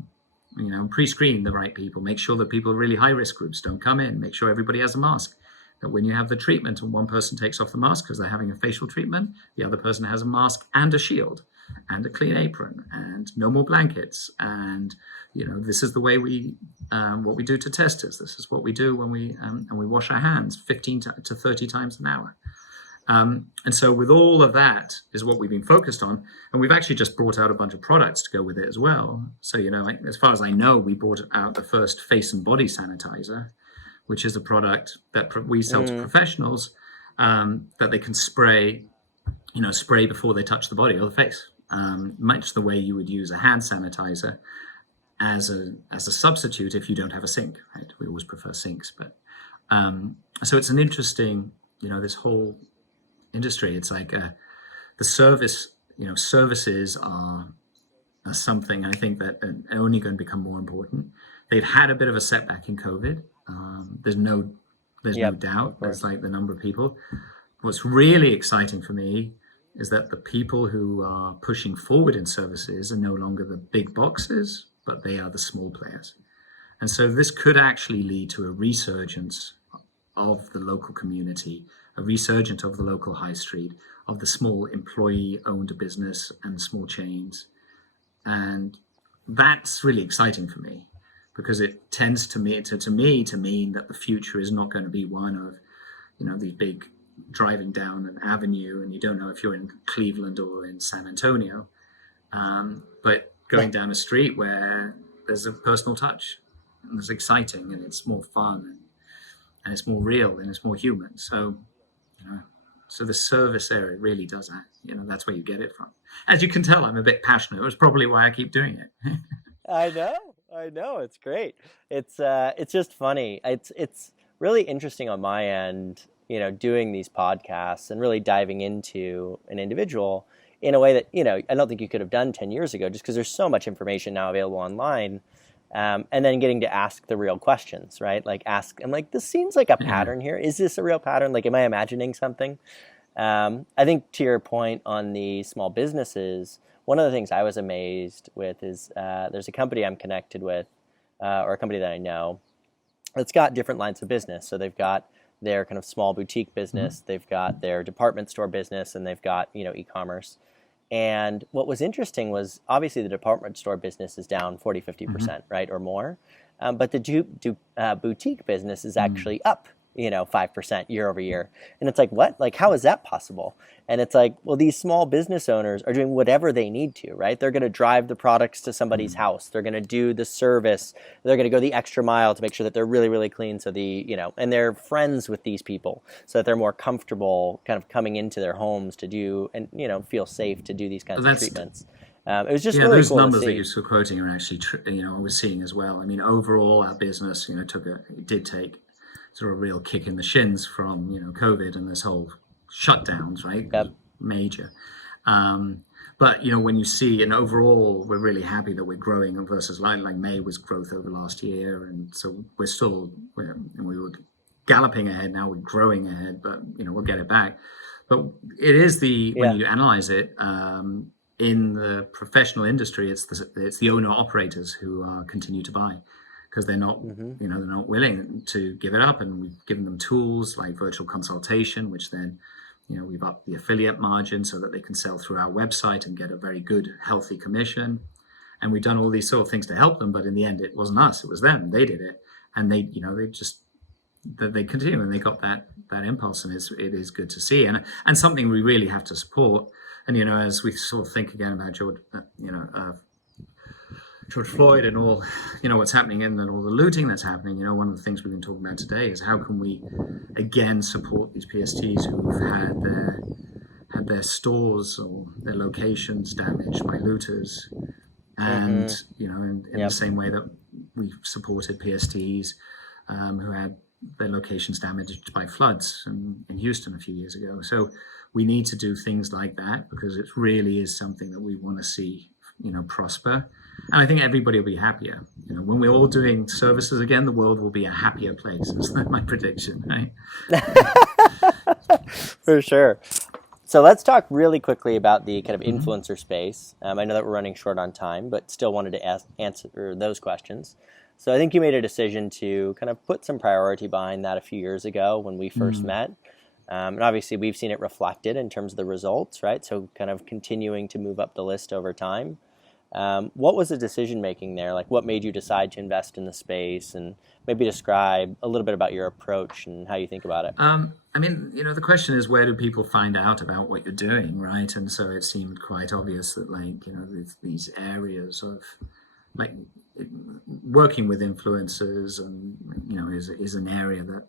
pre-screen the right people, make sure that people are really high risk groups don't come in, make sure everybody has a mask. That when you have the treatment and one person takes off the mask because they're having a facial treatment, the other person has a mask and a shield and a clean apron and no more blankets. And, this is the way what we do to testers. This is what we do when we wash our hands 15 to 30 times an hour. And so with all of that is what we've been focused on. And we've actually just brought out a bunch of products to go with it as well. So, as far as I know, we brought out the first face and body sanitizer, which is a product that we sell to professionals, that they can spray before they touch the body or the face, much the way you would use a hand sanitizer as a substitute if you don't have a sink, right? We always prefer sinks, but so it's an interesting, this whole industry. It's like the service, services are something I think that are only going to become more important. They've had a bit of a setback in COVID. There's no doubt. There's like the number of people. What's really exciting for me is that the people who are pushing forward in services are no longer the big boxes, but they are the small players. And so this could actually lead to a resurgence of the local community, a resurgence of the local high street, of the small employee-owned business and small chains. And that's really exciting for me, because it tends to mean that the future is not going to be one of, these big driving down an avenue and you don't know if you're in Cleveland or in San Antonio, but going down a street where there's a personal touch and it's exciting and it's more fun and it's more real and it's more human. So, so the service area really does that. That's where you get it from. As you can tell, I'm a bit passionate. That's probably why I keep doing it. I know. It's great. It's just funny. It's really interesting on my end, doing these podcasts and really diving into an individual in a way that, I don't think you could have done 10 years ago, just because there's so much information now available online. And then getting to ask the real questions, right? Like I'm like, this seems like a pattern here. Is this a real pattern? Like, am I imagining something? I think to your point on the small businesses, one of the things I was amazed with is there's a company I'm connected with, or a company that I know, that's got different lines of business. So they've got their kind of small boutique business, they've got their department store business, and they've got, e-commerce. And what was interesting was obviously the department store business is down 40, 50%, right, or more. But the boutique business is actually up, 5% year over year. And it's like, what? Like, how is that possible? And it's like, well, these small business owners are doing whatever they need to, right? They're going to drive the products to somebody's house. They're going to do the service. They're going to go the extra mile to make sure that they're really, really clean. So and they're friends with these people so that they're more comfortable kind of coming into their homes to do and, feel safe to do these kinds of treatments. It was just really those cool numbers to see. that you're quoting are actually, I was seeing as well. I mean, overall, our business, did take sort of a real kick in the shins from, COVID and this whole shutdowns, right? Yep. Major. But, when you see, and overall, we're really happy that we're growing versus like May was growth over last year. And so we were galloping ahead. Now we're growing ahead, but, we'll get it back. But it is when you analyze it, in the professional industry, it's the owner operators who continue to buy, because they're not, they're not willing to give it up. And we've given them tools like virtual consultation, which then, we've upped the affiliate margin so that they can sell through our website and get a very good, healthy commission. And we've done all these sort of things to help them. But in the end, it wasn't us, it was them. They did it. And they continue, and they got that impulse, and it is good to see. And something we really have to support. And, as we sort of think again about George Floyd and all, what's happening and all the looting that's happening, one of the things we've been talking about today is how can we again support these PSTs who've had their stores or their locations damaged by looters, and in the same way that we supported PSTs who had their locations damaged by floods in Houston a few years ago. So we need to do things like that, because it really is something that we want to see, prosper. And I think everybody will be happier. When we're all doing services again, the world will be a happier place. That's my prediction, right? For sure. So let's talk really quickly about the kind of influencer space. I know that we're running short on time, but still wanted to answer those questions. So I think you made a decision to kind of put some priority behind that a few years ago when we first met. And obviously we've seen it reflected in terms of the results, right? So kind of continuing to move up the list over time. What was the decision making there? Like, what made you decide to invest in the space, and maybe describe a little bit about your approach and how you think about it? I mean, the question is, where do people find out about what you're doing, right? And so it seemed quite obvious that, these areas of, working with influencers and, is an area that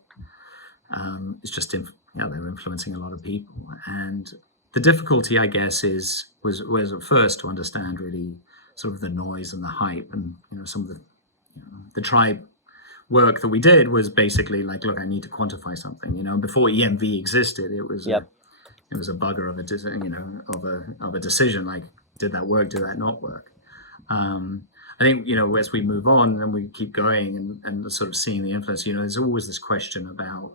is just, they're influencing a lot of people. And the difficulty, I guess, was at first to understand really sort of the noise and the hype, and some of the tribe work that we did was basically like, look, I need to quantify something. Before EMV existed, it was it was a bugger of a decision, like, did that work, did that not work? I think as we move on and we keep going and sort of seeing the influence, there's always this question about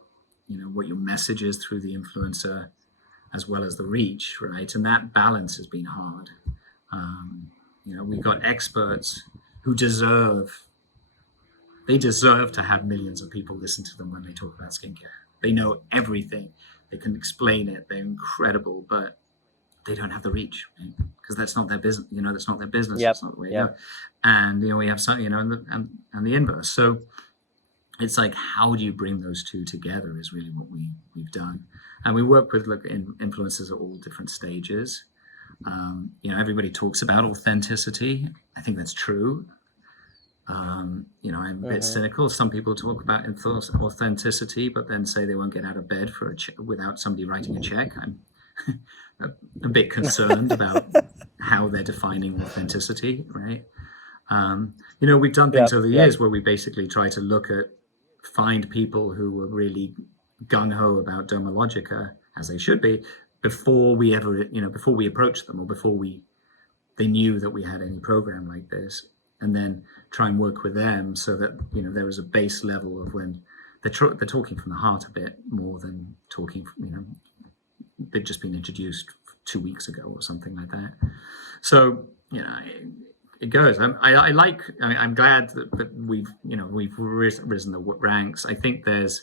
what your message is through the influencer, as well as the reach, right? And that balance has been hard. We've got experts who deserve to have millions of people listen to them when they talk about skincare. They know everything. They can explain it. They're incredible, but they don't have the reach, right? Because that's not their business. That's not their business. Yep. That's not the way. Yep. And we have some, and the inverse. So it's like, how do you bring those two together is really what we've done. And we work with influencers at all different stages. Everybody talks about authenticity. I think that's true. I'm a bit cynical. Some people talk about authenticity, but then say they won't get out of bed for without somebody writing a check. I'm a bit concerned about how they're defining authenticity, right? We've done things over the years where we basically try to find people who were really gung-ho about Dermalogica, as they should be, before we approached them, or before they knew that we had any program like this, and then try and work with them so that there is a base level of when they're talking from the heart a bit more than talking, they've just been introduced 2 weeks ago or something like that. So it goes. I'm glad that we've risen the ranks. I think the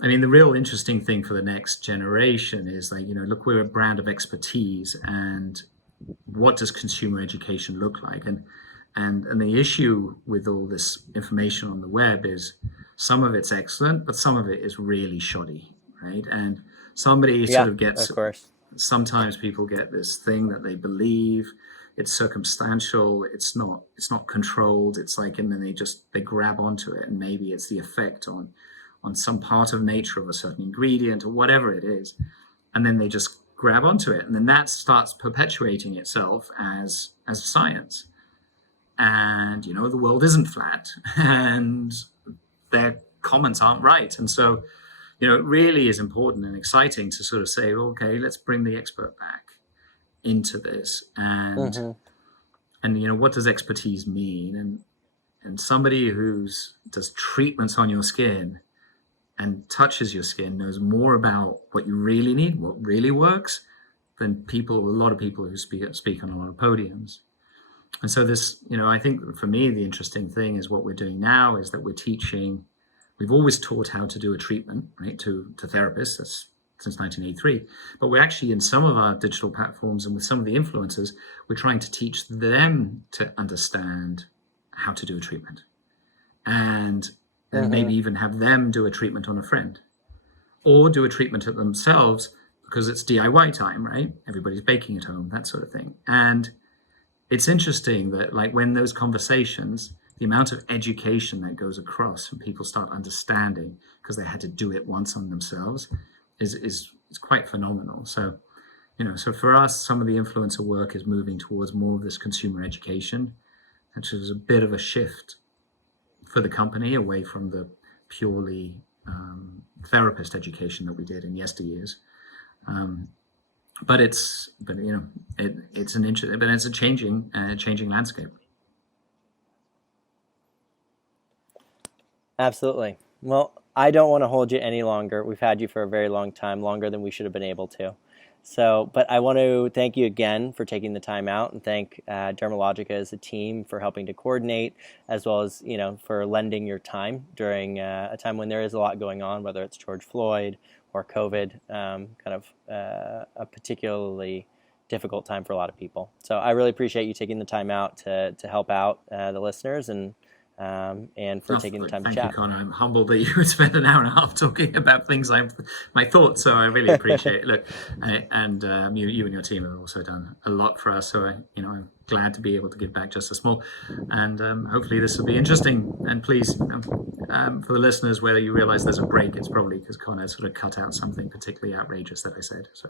real interesting thing for the next generation is look, we're a brand of expertise, and what does consumer education look like? And the issue with all this information on the web is some of it's excellent, but some of it is really shoddy, right? And somebody sort of gets, of course. Sometimes people get this thing that they believe it's circumstantial, it's not controlled. It's like, and then they grab onto it, and maybe it's the effect on some part of nature of a certain ingredient or whatever it is, and then they just grab onto it, and then that starts perpetuating itself as science. And the world isn't flat, and their comments aren't right. And so it really is important and exciting to sort of say, okay, let's bring the expert back into this, and what does expertise mean? And somebody does treatments on your skin and touches your skin knows more about what you really need, what really works, than a lot of people who speak on a lot of podiums. And so this, I think for me, the interesting thing is what we're doing now is that we've always taught how to do a treatment, right, to therapists. That's since 1983. But we're actually, in some of our digital platforms and with some of the influencers, we're trying to teach them to understand how to do a treatment. And maybe even have them do a treatment on a friend, or do a treatment at themselves, because it's DIY time, right? Everybody's baking at home, that sort of thing. And it's interesting that, like, when those conversations, the amount of education that goes across and people start understanding because they had to do it once on themselves is quite phenomenal. So, so for us, some of the influencer work is moving towards more of this consumer education, which is a bit of a shift for the company away from the purely therapist education that we did in yesteryears. But it's a changing landscape. Absolutely. Well, I don't want to hold you any longer. We've had you for a very long time, longer than we should have been able to. So, but I want to thank you again for taking the time out, and thank Dermalogica as a team for helping to coordinate, as well as, for lending your time during a time when there is a lot going on, whether it's George Floyd or COVID, a particularly difficult time for a lot of people. So I really appreciate you taking the time out to help out the listeners, and for taking the time to chat. Thank you, Conor. I'm humbled that you would spend an hour and a half talking about things my thoughts. So I really appreciate it. Look, you and your team have also done a lot for us. So I'm glad to be able to give back just a small. And hopefully this will be interesting. And please, for the listeners, whether you realize there's a break, it's probably because Conor sort of cut out something particularly outrageous that I said. So.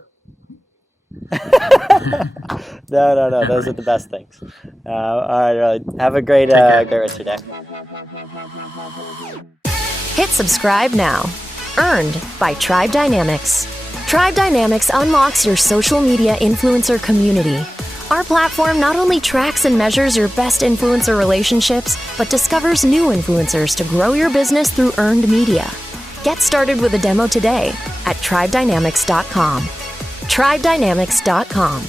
No. Those are the best things. All right. Have a great rest of your day. Hit subscribe now. Earned by Tribe Dynamics. Tribe Dynamics unlocks your social media influencer community. Our platform not only tracks and measures your best influencer relationships, but discovers new influencers to grow your business through earned media. Get started with a demo today at tribedynamics.com. tribedynamics.com.